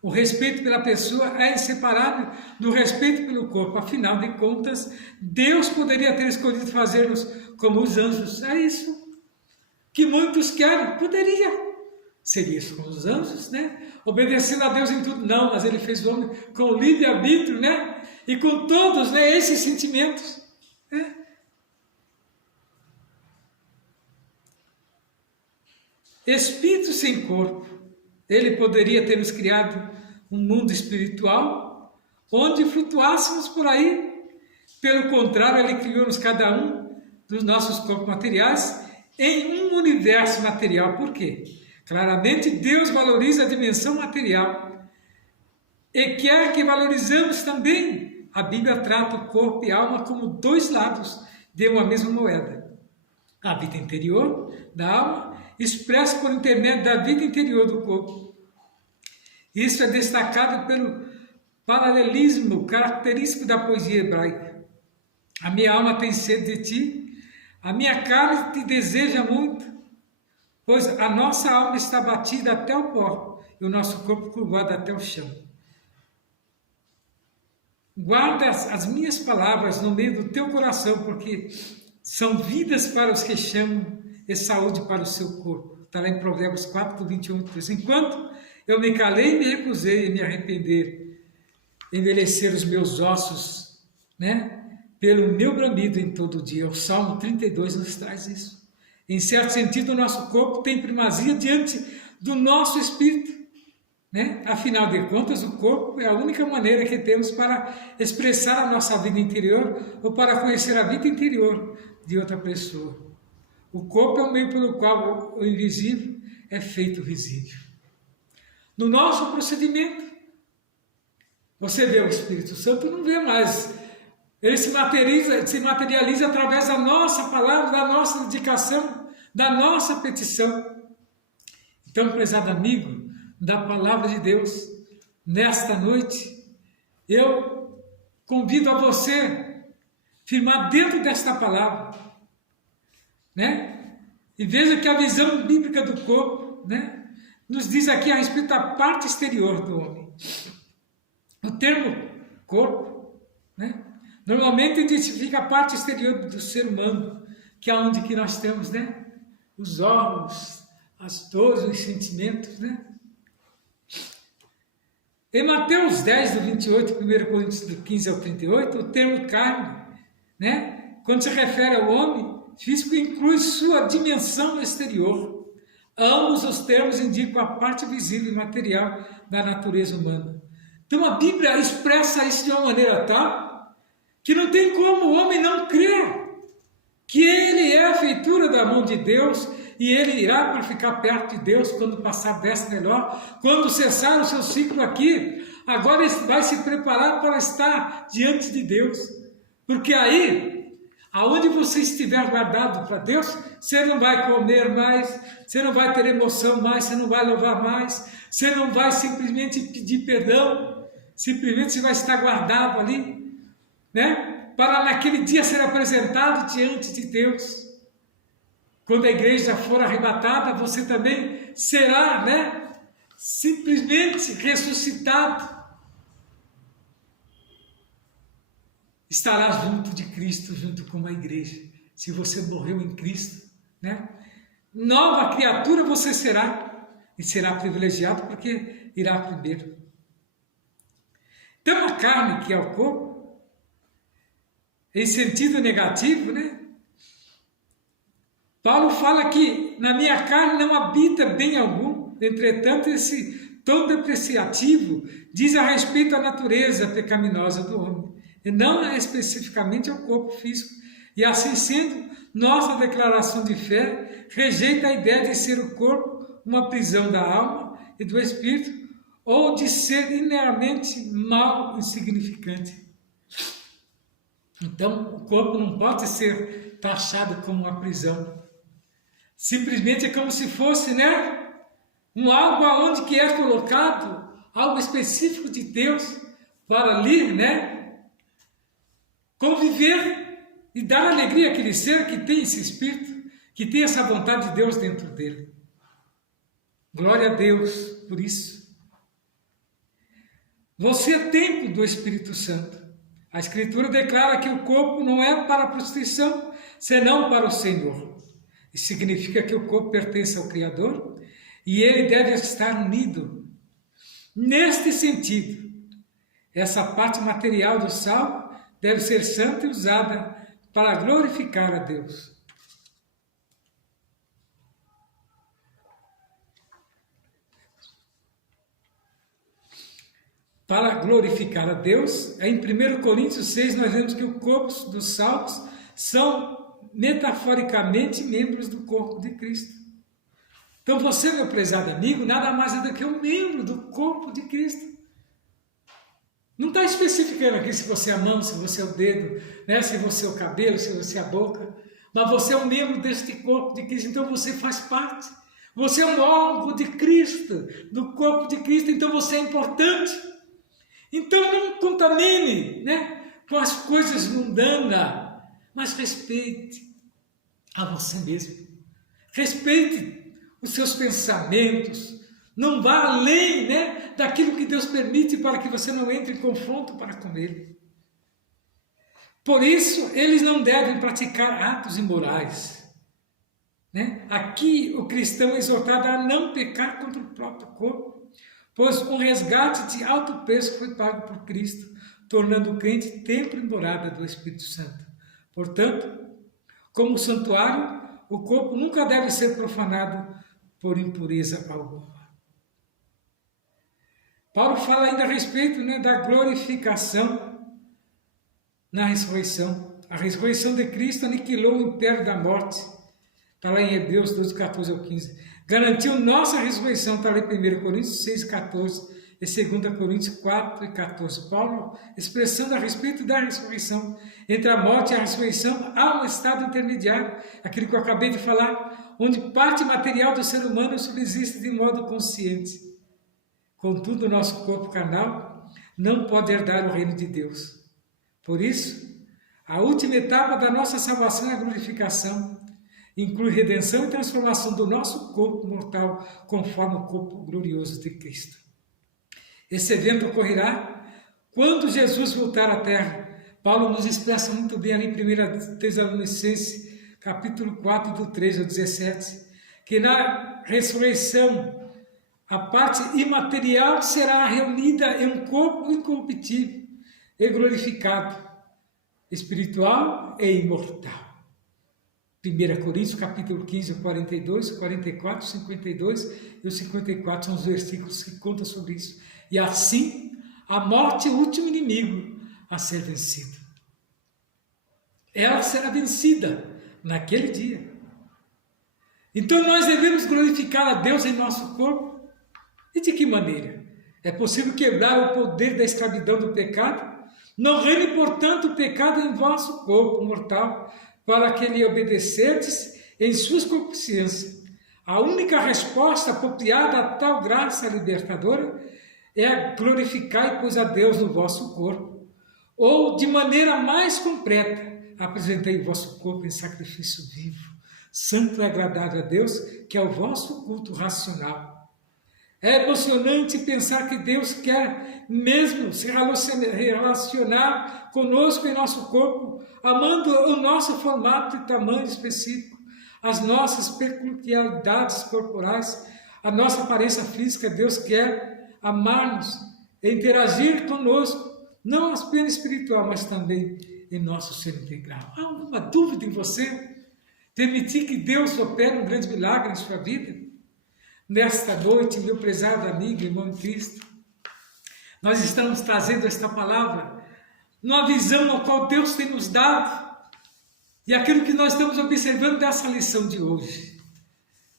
O respeito pela pessoa é inseparável do respeito pelo corpo. Afinal de contas, Deus poderia ter escolhido fazer-nos como os anjos. É isso que muitos querem. Poderia. Seria isso como os anjos, né? Obedecendo a Deus em tudo. Não, mas Ele fez o homem com livre-arbítrio, né? E com todos, né, esses sentimentos, né? Espírito sem corpo. Ele poderia ter nos criado um mundo espiritual onde flutuássemos por aí. Pelo contrário, Ele criou-nos cada um dos nossos corpos materiais em um universo material. Por quê? Claramente Deus valoriza a dimensão material e quer que valorizamos também. A Bíblia trata o corpo e a alma como dois lados de uma mesma moeda. A vida interior da alma expressa por intermédio da vida interior do corpo. Isso é destacado pelo paralelismo característico da poesia hebraica. A minha alma tem sede de ti, a minha carne te deseja muito, pois a nossa alma está batida até o pó e o nosso corpo curvado até o chão. Guarda as minhas palavras no meio do teu coração, porque são vidas para os que chamam e saúde para o seu corpo. Está lá em Provérbios 4, 21, 3. Enquanto eu me calei e me recusei a me arrepender, envelhecer os meus ossos, né, pelo meu bramido em todo dia. O Salmo 32 nos traz isso. Em certo sentido, o nosso corpo tem primazia diante do nosso espírito, né? Afinal de contas, o corpo é a única maneira que temos para expressar a nossa vida interior ou para conhecer a vida interior de outra pessoa. O corpo é o meio pelo qual o invisível é feito visível. No nosso procedimento, você vê o Espírito Santo, não vê mais. Ele se materializa através da nossa palavra, da nossa dedicação, da nossa petição. Então, prezado amigo da palavra de Deus, nesta noite, eu convido a você firmar dentro desta palavra, né? E veja que a visão bíblica do corpo, né, nos diz aqui a respeito da parte exterior do homem. O termo corpo, né, normalmente identifica a parte exterior do ser humano, que é onde que nós temos, né, os órgãos, as dores, os sentimentos, né? Em Mateus 10, do 28, 1 Coríntios do 15 ao 38, o termo carne, né? Quando se refere ao homem físico, inclui sua dimensão exterior. Ambos os termos indicam a parte visível e material da natureza humana. Então a Bíblia expressa isso de uma maneira tal que não tem como o homem não crer que ele é a feitura da mão de Deus e ele irá para ficar perto de Deus quando passar dessa melhor, quando cessar o seu ciclo aqui, agora ele vai se preparar para estar diante de Deus, porque aí, aonde você estiver guardado para Deus, você não vai comer mais, você não vai ter emoção mais, você não vai louvar mais, você não vai simplesmente pedir perdão, simplesmente você vai estar guardado ali, né? Para naquele dia ser apresentado diante de Deus. Quando a igreja for arrebatada, você também será, né, simplesmente ressuscitado. Estará junto de Cristo, junto com a igreja. Se você morreu em Cristo, né? Nova criatura você será, e será privilegiado porque irá primeiro. Então a carne, que é o corpo, em sentido negativo, né? Paulo fala que na minha carne não habita bem algum, entretanto esse tom depreciativo diz a respeito da natureza pecaminosa do homem, e não especificamente ao corpo físico. E assim sendo, nossa declaração de fé rejeita a ideia de ser o corpo uma prisão da alma e do espírito, ou de ser inerente mal insignificante. Então, o corpo não pode ser taxado como uma prisão. Simplesmente é como se fosse, né, algo aonde que é colocado, algo específico de Deus para ali, né, conviver e dar alegria àquele ser que tem esse espírito, que tem essa vontade de Deus dentro dele. Glória a Deus por isso. Você é templo do Espírito Santo. A Escritura declara que o corpo não é para a prostituição, senão para o Senhor. Isso significa que o corpo pertence ao Criador e ele deve estar unido. Neste sentido, essa parte material do salmo deve ser santa e usada para glorificar a Deus. Para glorificar a Deus, em 1 Coríntios 6 nós vemos que o corpo dos salmos são metaforicamente membros do corpo de Cristo. Então você, meu prezado amigo, nada mais é do que um membro do corpo de Cristo. Não está especificando aqui se você é a mão, se você é o dedo, né? Se você é o cabelo, se você é a boca, mas você é um membro deste corpo de Cristo, então você faz parte. Você é um órgão de Cristo, do corpo de Cristo, então você é importante. Então não contamine, né, com as coisas mundanas, mas respeite a você mesmo. Respeite os seus pensamentos. Não vá além, né, daquilo que Deus permite para que você não entre em confronto para com Ele. Por isso, eles não devem praticar atos imorais. Né? Aqui o cristão é exortado a não pecar contra o próprio corpo, pois um resgate de alto preço foi pago por Cristo, tornando o crente templo e morada do Espírito Santo. Portanto, como santuário, o corpo nunca deve ser profanado por impureza alguma. Paulo fala ainda a respeito, né, da glorificação na ressurreição. A ressurreição de Cristo aniquilou o império da morte. Está lá em Hebreus 12, 14 ao 15. Garantiu nossa ressurreição, está lá em 1 Coríntios 6, 14 e 2 Coríntios 4 e 14. Paulo, expressando a respeito da ressurreição. Entre a morte e a ressurreição há um estado intermediário, aquilo que eu acabei de falar, onde parte material do ser humano subsiste de modo consciente. Contudo, o nosso corpo carnal não pode herdar o reino de Deus. Por isso, a última etapa da nossa salvação é a glorificação. Inclui redenção e transformação do nosso corpo mortal conforme o corpo glorioso de Cristo. Esse evento ocorrerá quando Jesus voltar à terra. Paulo nos expressa muito bem ali em 1 Tessalonicenses, capítulo 4, do 13 ao 17. que na ressurreição a parte imaterial será reunida em um corpo incorruptível e glorificado, espiritual e imortal. 1 Coríntios capítulo 15, 42, 44, 52 e os 54 são os versículos que contam sobre isso. E assim, a morte é o último inimigo a ser vencido. Ela será vencida naquele dia. Então nós devemos glorificar a Deus em nosso corpo. E de que maneira? É possível quebrar o poder da escravidão do pecado? Não reine, portanto, o pecado em vosso corpo mortal, para que lhe obedecerdes em suas concupiscências. A única resposta apropriada a tal graça libertadora é glorificar, pois, a Deus no vosso corpo, ou, de maneira mais completa, apresentei o vosso corpo em sacrifício vivo, santo e agradável a Deus, que é o vosso culto racional. É emocionante pensar que Deus quer mesmo se relacionar conosco em nosso corpo, amando o nosso formato e tamanho específico, as nossas peculiaridades corporais, a nossa aparência física. Deus quer amar-nos e interagir conosco, não apenas espiritual, mas também em nosso ser integral. Há alguma dúvida em você? Permitir que Deus opere um grande milagre em sua vida? Nesta noite, meu prezado amigo e irmão em Cristo, nós estamos trazendo esta palavra numa visão a qual Deus tem nos dado e aquilo que nós estamos observando dessa lição de hoje.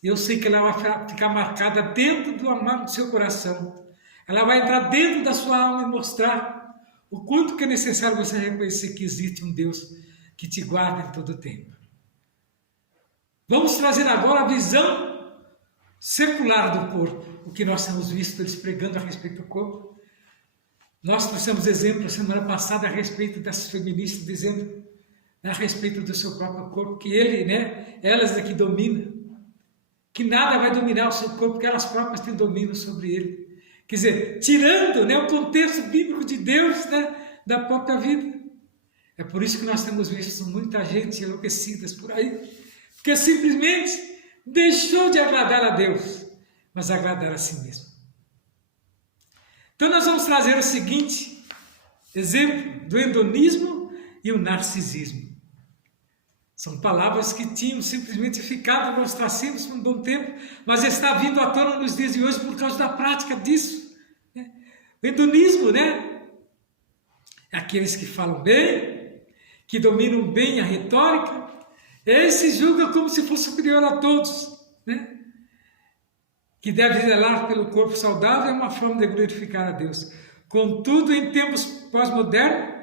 Eu sei que ela vai ficar marcada dentro do amado do seu coração. Ela vai entrar dentro da sua alma e mostrar o quanto que é necessário você reconhecer que existe um Deus que te guarda em todo o tempo. Vamos trazer agora a visão secular do corpo, o que nós temos visto eles pregando a respeito do corpo. Nós trouxemos exemplo semana passada a respeito das feministas, dizendo a respeito do seu próprio corpo, que elas é que dominam, que nada vai dominar o seu corpo, porque elas próprias têm domínio sobre ele. Quer dizer, tirando o contexto bíblico de Deus da própria vida. É por isso que nós temos visto muita gente enlouquecida por aí, porque simplesmente deixou de agradar a Deus, mas agradar a si mesmo. Então nós vamos trazer o seguinte exemplo do hedonismo e o narcisismo. São palavras que tinham simplesmente ficado no ostracismo por um bom tempo, mas está vindo à tona nos dias de hoje por causa da prática disso. O hedonismo, é aqueles que falam bem, que dominam bem a retórica. Esse julga como se fosse superior a todos, que deve zelar pelo corpo saudável, é uma forma de glorificar a Deus. Contudo, em tempos pós-modernos,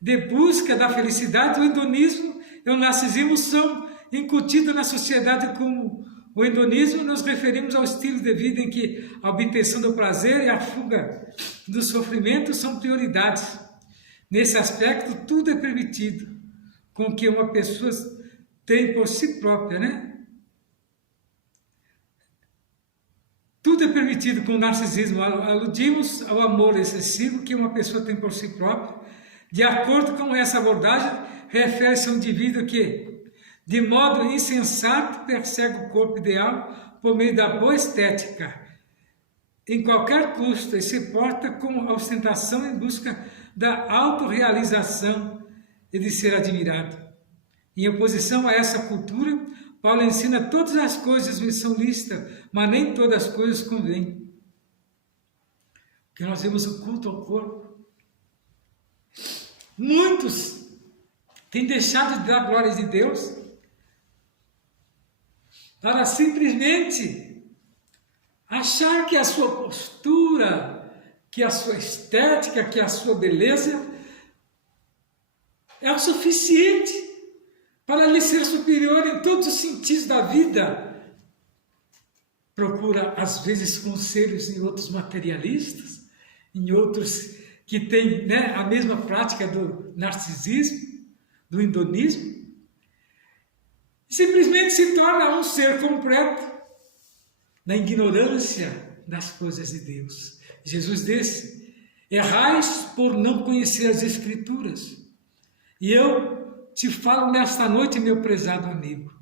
de busca da felicidade, o hedonismo e o narcisismo são incutidos na sociedade. Como o hedonismo, nos referimos ao estilo de vida em que a obtenção do prazer e a fuga do sofrimento são prioridades. Nesse aspecto, tudo é permitido, com que uma pessoa tem por si própria, Tudo é permitido com o narcisismo. Aludimos ao amor excessivo que uma pessoa tem por si própria. De acordo com essa abordagem, refere-se a um indivíduo que, de modo insensato, persegue o corpo ideal por meio da boa estética, em qualquer custo, e se porta com ostentação em busca da autorrealização e de ser admirado. Em oposição a essa cultura, Paulo ensina todas as coisas me são lícitas, mas nem todas as coisas convêm. Porque nós vemos o culto ao corpo. Muitos têm deixado de dar glórias de Deus para simplesmente achar que a sua postura, que a sua estética, que a sua beleza é o suficiente para lhe ser superior em todos os sentidos da vida. Procura, às vezes, conselhos em outros materialistas, em outros que têm a mesma prática do narcisismo, do hedonismo. Simplesmente se torna um ser completo na ignorância das coisas de Deus. Jesus disse: errais por não conhecer as Escrituras. E eu te falo nesta noite, meu prezado amigo,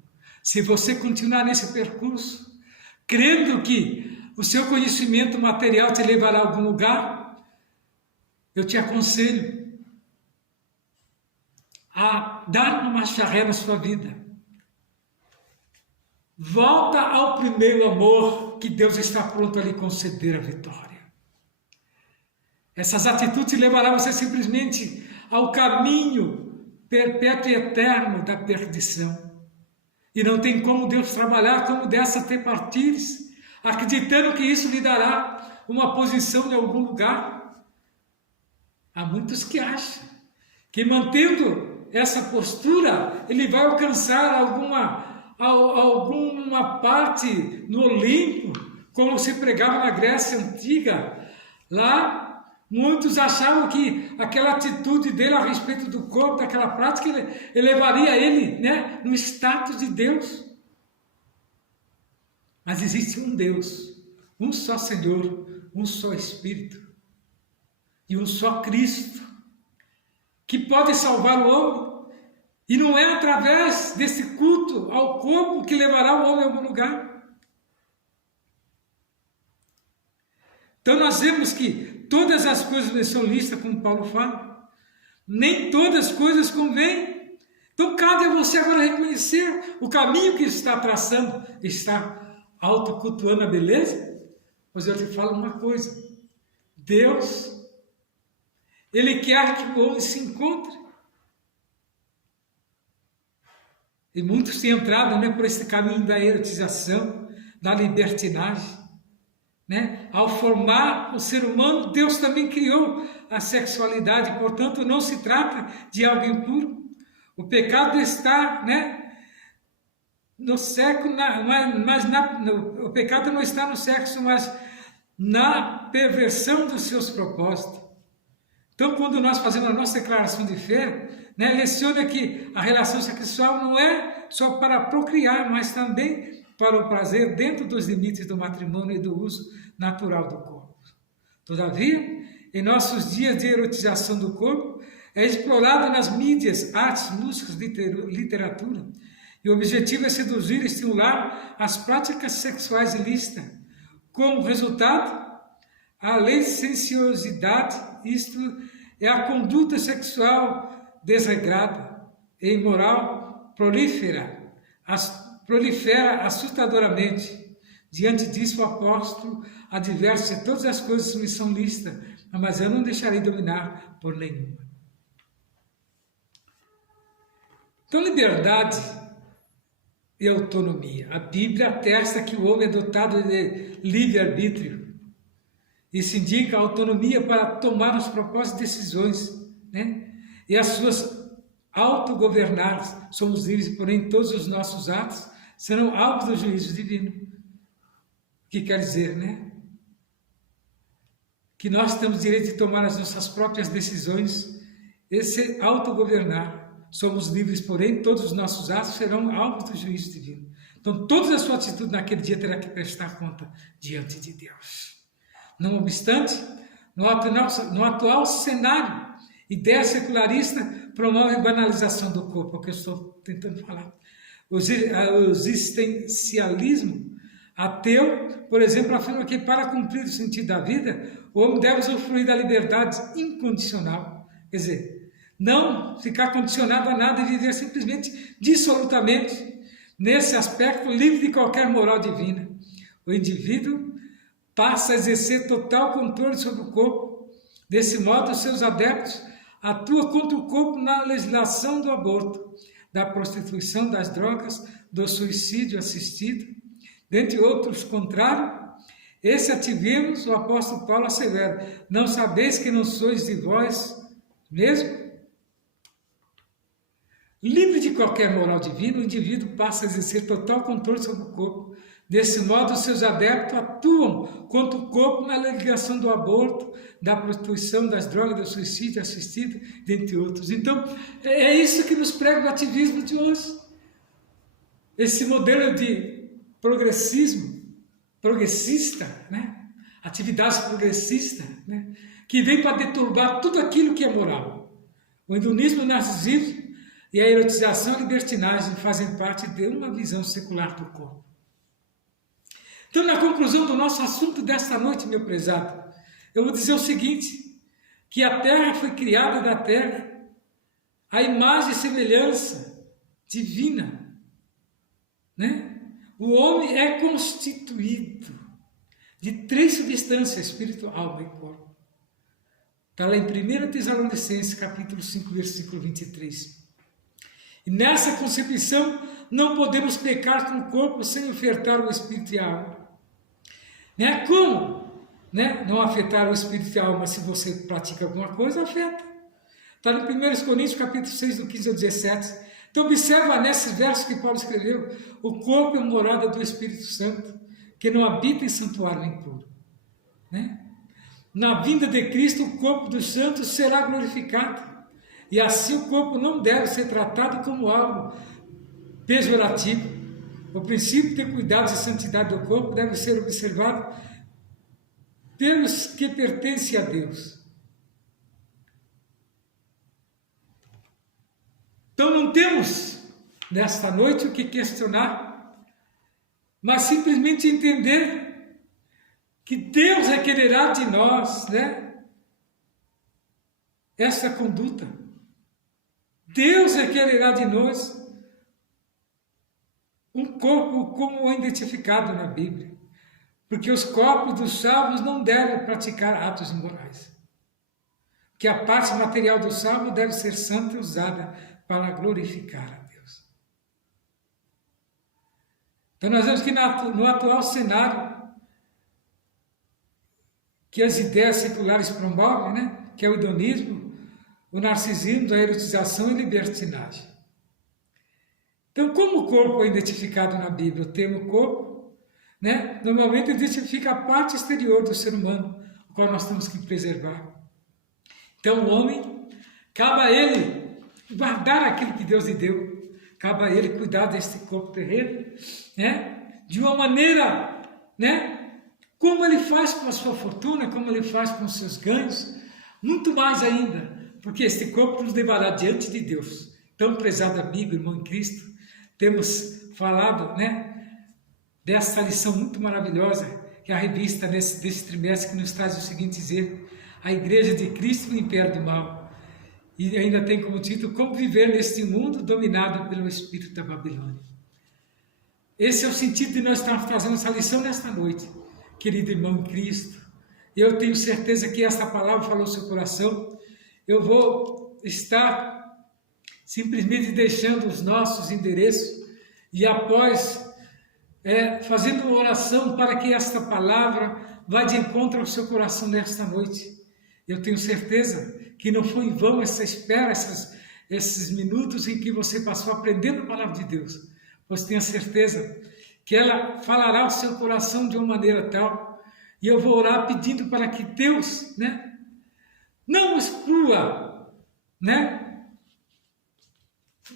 Se você continuar nesse percurso, crendo que o seu conhecimento material te levará a algum lugar, eu te aconselho a dar uma charré na sua vida. Volta ao primeiro amor, que Deus está pronto a lhe conceder a vitória. Essas atitudes levarão você simplesmente ao caminho perpétuo e eterno da perdição. E não tem como Deus trabalhar como dessa ter partilhas, acreditando que isso lhe dará uma posição em algum lugar. Há muitos que acham que mantendo essa postura, ele vai alcançar alguma parte no Olimpo, como se pregava na Grécia Antiga. Lá, muitos achavam que aquela atitude dele a respeito do corpo, daquela prática, elevaria ele, né, no status de Deus. Mas existe um Deus, um só Senhor, um só Espírito e um só Cristo, que pode salvar o homem. E não é através desse culto ao corpo que levará o homem a algum lugar. Então nós vemos que todas as coisas não são listas, como Paulo fala. Nem todas as coisas convêm. Então cabe a você agora reconhecer o caminho que está traçando. Está autocultuando a beleza? Mas eu te falo uma coisa. Deus, Ele quer que o homem se encontre. E muitos têm entrado, né, por esse caminho da erotização, da libertinagem. Né? Ao formar o ser humano, Deus também criou a sexualidade, portanto não se trata de algo impuro. O pecado está, né, no sexo, o pecado não está no sexo, mas na perversão dos seus propósitos. Então, quando nós fazemos a nossa declaração de fé, né, leciona que a relação sexual não é só para procriar, mas também para o prazer dentro dos limites do matrimônio e do uso natural do corpo. Todavia, em nossos dias de erotização do corpo, é explorado nas mídias, artes, músicas, literatura, e o objetivo é seduzir e estimular as práticas sexuais ilícitas. Como resultado, a licenciosidade, isto é a conduta sexual desregrada e imoral, prolifera assustadoramente. Diante disso, o apóstolo adverte que todas as coisas me são lícitas, mas eu não deixarei dominar por nenhuma. Então, liberdade e autonomia. A Bíblia atesta que o homem é dotado de livre-arbítrio. Isso indica a autonomia para tomar os propósitos e decisões, né? E as suas autogovernar. Somos livres, porém todos os nossos atos serão alvos do juízo divino. O que quer dizer, né? Que nós temos direito de tomar as nossas próprias decisões e se autogovernar. Somos livres, porém todos os nossos atos serão alvos do juízo divino. Então toda a sua atitude naquele dia terá que prestar conta diante de Deus. Não obstante, no atual cenário, ideia secularista promove a banalização do corpo, é o que eu estou tentando falar. O existencialismo ateu, por exemplo, afirma que para cumprir o sentido da vida, o homem deve usufruir da liberdade incondicional. Quer dizer, não ficar condicionado a nada e viver simplesmente, dissolutamente, nesse aspecto livre de qualquer moral divina. O indivíduo passa a exercer total controle sobre o corpo. Desse modo, os seus adeptos atuam contra o corpo na legislação do aborto, da prostituição, das drogas, do suicídio assistido, dentre outros contrários. Esse ativismo, o apóstolo Paulo assevera: não sabeis que não sois de vós mesmo? Livre de qualquer moral divina, o indivíduo passa a exercer total controle sobre o corpo. Desse modo, os seus adeptos atuam contra o corpo na legislação do aborto, da prostituição, das drogas, do suicídio assistido, dentre outros. Então, é isso que nos prega o ativismo de hoje. Esse modelo de progressista, né? Atividades progressistas, né? Que vem para deturbar tudo aquilo que é moral. O hedonismo narcisista e a erotização e a libertinagem fazem parte de uma visão secular do corpo. Então, na conclusão do nosso assunto desta noite, meu prezado, eu vou dizer o seguinte, que a terra foi criada da terra, a imagem e semelhança divina, né? O homem é constituído de 3 substâncias, espírito, alma e corpo. Está lá em 1 Tessalonicenses, capítulo 5, versículo 23. E nessa concepção, não podemos pecar com o corpo sem ofertar o espírito e a alma. Né? Como? Né? Não afetar o espírito e a alma se você pratica alguma coisa, afeta. Está em 1 Coríntios, capítulo 6, do 15 ao 17. Então observa nesses versos que Paulo escreveu, o corpo é morada do Espírito Santo, que não habita em santuário impuro. Né? Na vinda de Cristo, o corpo dos santos será glorificado. E assim o corpo não deve ser tratado como algo pejorativo. O princípio de cuidados e santidade do corpo deve ser observado pelos que pertencem a Deus. Então não temos, nesta noite, o que questionar, mas simplesmente entender que Deus requererá de nós, né, essa conduta. Deus requererá de nós um corpo como é identificado na Bíblia, porque os corpos dos salvos não devem praticar atos imorais, que a parte material do salvo deve ser santa e usada para glorificar a Deus. Então nós vemos que no atual cenário que as ideias seculares promovem, né, que é o hedonismo, o narcisismo, a erotização e a libertinagem. Então, como o corpo é identificado na Bíblia? O termo corpo, né, normalmente identifica a parte exterior do ser humano, o qual nós temos que preservar. Então, o homem, cabe a ele guardar aquilo que Deus lhe deu, cabe a ele cuidar deste corpo terreno, né, de uma maneira, né, como ele faz com a sua fortuna, como ele faz com os seus ganhos, muito mais ainda, porque este corpo nos levará diante de Deus. Então, prezado amigo, irmão em Cristo, temos falado, né, dessa lição muito maravilhosa, que é a revista desse trimestre que nos traz o seguinte dizer, a Igreja de Cristo no Império do Mal. E ainda tem como título, Como Viver neste Mundo Dominado pelo Espírito da Babilônia. Esse é o sentido de nós estarmos trazendo essa lição nesta noite, querido irmão em Cristo. Eu tenho certeza que essa palavra falou no seu coração. Eu vou estar simplesmente deixando os nossos endereços e após fazendo uma oração para que esta palavra vá de encontro ao seu coração nesta noite. Eu tenho certeza que não foi em vão essa espera, esses minutos em que você passou aprendendo a palavra de Deus. Pois tenha certeza que ela falará ao seu coração de uma maneira tal, e eu vou orar pedindo para que Deus, né, não exclua, né,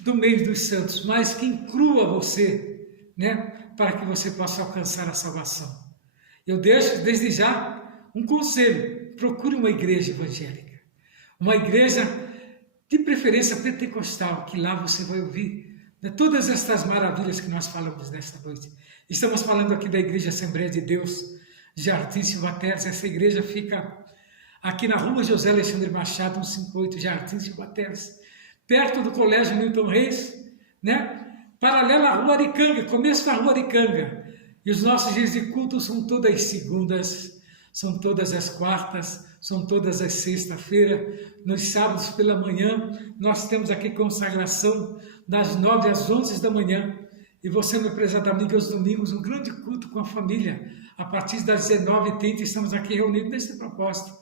do meio dos santos, mas que inclua você, né, para que você possa alcançar a salvação. Eu deixo desde já um conselho: procure uma igreja evangélica, uma igreja de preferência pentecostal, que lá você vai ouvir, né, todas estas maravilhas que nós falamos nesta noite. Estamos falando aqui da Igreja Assembleia de Deus, Jardim Silva Teres. Essa igreja fica aqui na rua José Alexandre Machado, 158, Jardim Silva Teres, perto do Colégio Milton Reis, né? Paralela à Rua Aricanga, começo da Rua Aricanga. E os nossos dias de culto são todas as segundas, são todas as quartas, são todas as sexta-feiras. Nos sábados pela manhã, nós temos aqui consagração das 9 às 11 da manhã. E você, meu prezado amigo, aos domingos, um grande culto com a família. A partir das 19h30, estamos aqui reunidos nesse propósito.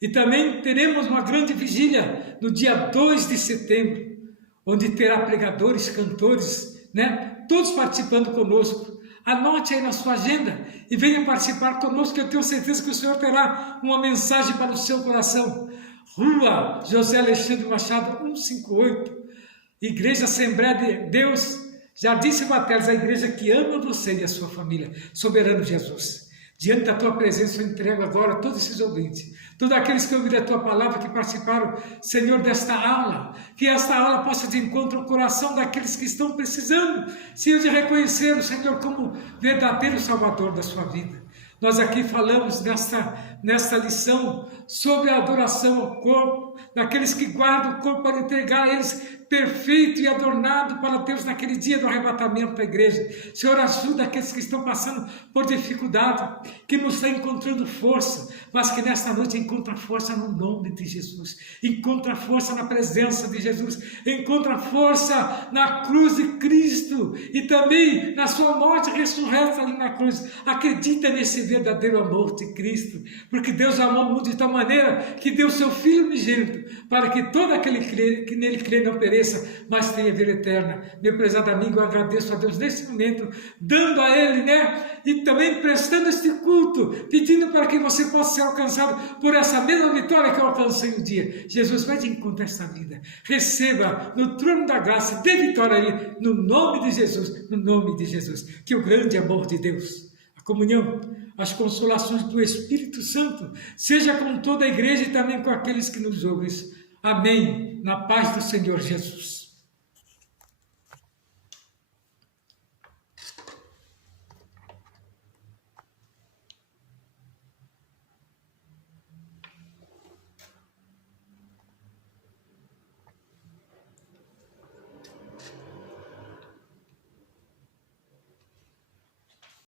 E também teremos uma grande vigília no dia 2 de setembro, onde terá pregadores, cantores, né? Todos participando conosco. Anote aí na sua agenda e venha participar conosco, que eu tenho certeza que o Senhor terá uma mensagem para o seu coração. Rua José Alexandre Machado, 158, Igreja Assembleia de Deus, Jardim Silva Teres, a igreja que ama você e a sua família. Soberano Jesus, diante da tua presença eu entrego agora todos esses ouvintes, Todos aqueles que ouviram a Tua palavra, que participaram, Senhor, desta aula, que esta aula possa de encontro ao coração daqueles que estão precisando, Senhor, de reconhecer o Senhor como verdadeiro Salvador da sua vida. Nós aqui falamos nesta lição sobre a adoração ao corpo, daqueles que guardam o corpo para entregar a eles perfeito e adornado para Deus naquele dia do arrebatamento da igreja. Senhor, ajuda aqueles que estão passando por dificuldade, que não estão encontrando força, mas que nesta noite encontra força no nome de Jesus, encontra força na presença de Jesus, encontra força na cruz de Cristo e também na sua morte ressurreta ali na cruz. Acredita nesse verdadeiro amor de Cristo, porque Deus amou o mundo de tal maneira que deu seu Filho unigênito, para que todo aquele que nele crê não pereça, mas tenha vida eterna. Meu prezado amigo, eu agradeço a Deus nesse momento, dando a Ele, e também prestando este culto, pedindo para que você possa ser alcançado por essa mesma vitória que eu alcancei um dia. Jesus, vai de encontro a esta vida, receba no trono da graça, dê vitória a Ele, no nome de Jesus, no nome de Jesus. Que o grande amor de Deus, a comunhão, as consolações do Espírito Santo, seja com toda a igreja e também com aqueles que nos ouvem. Amém. Na paz do Senhor Jesus.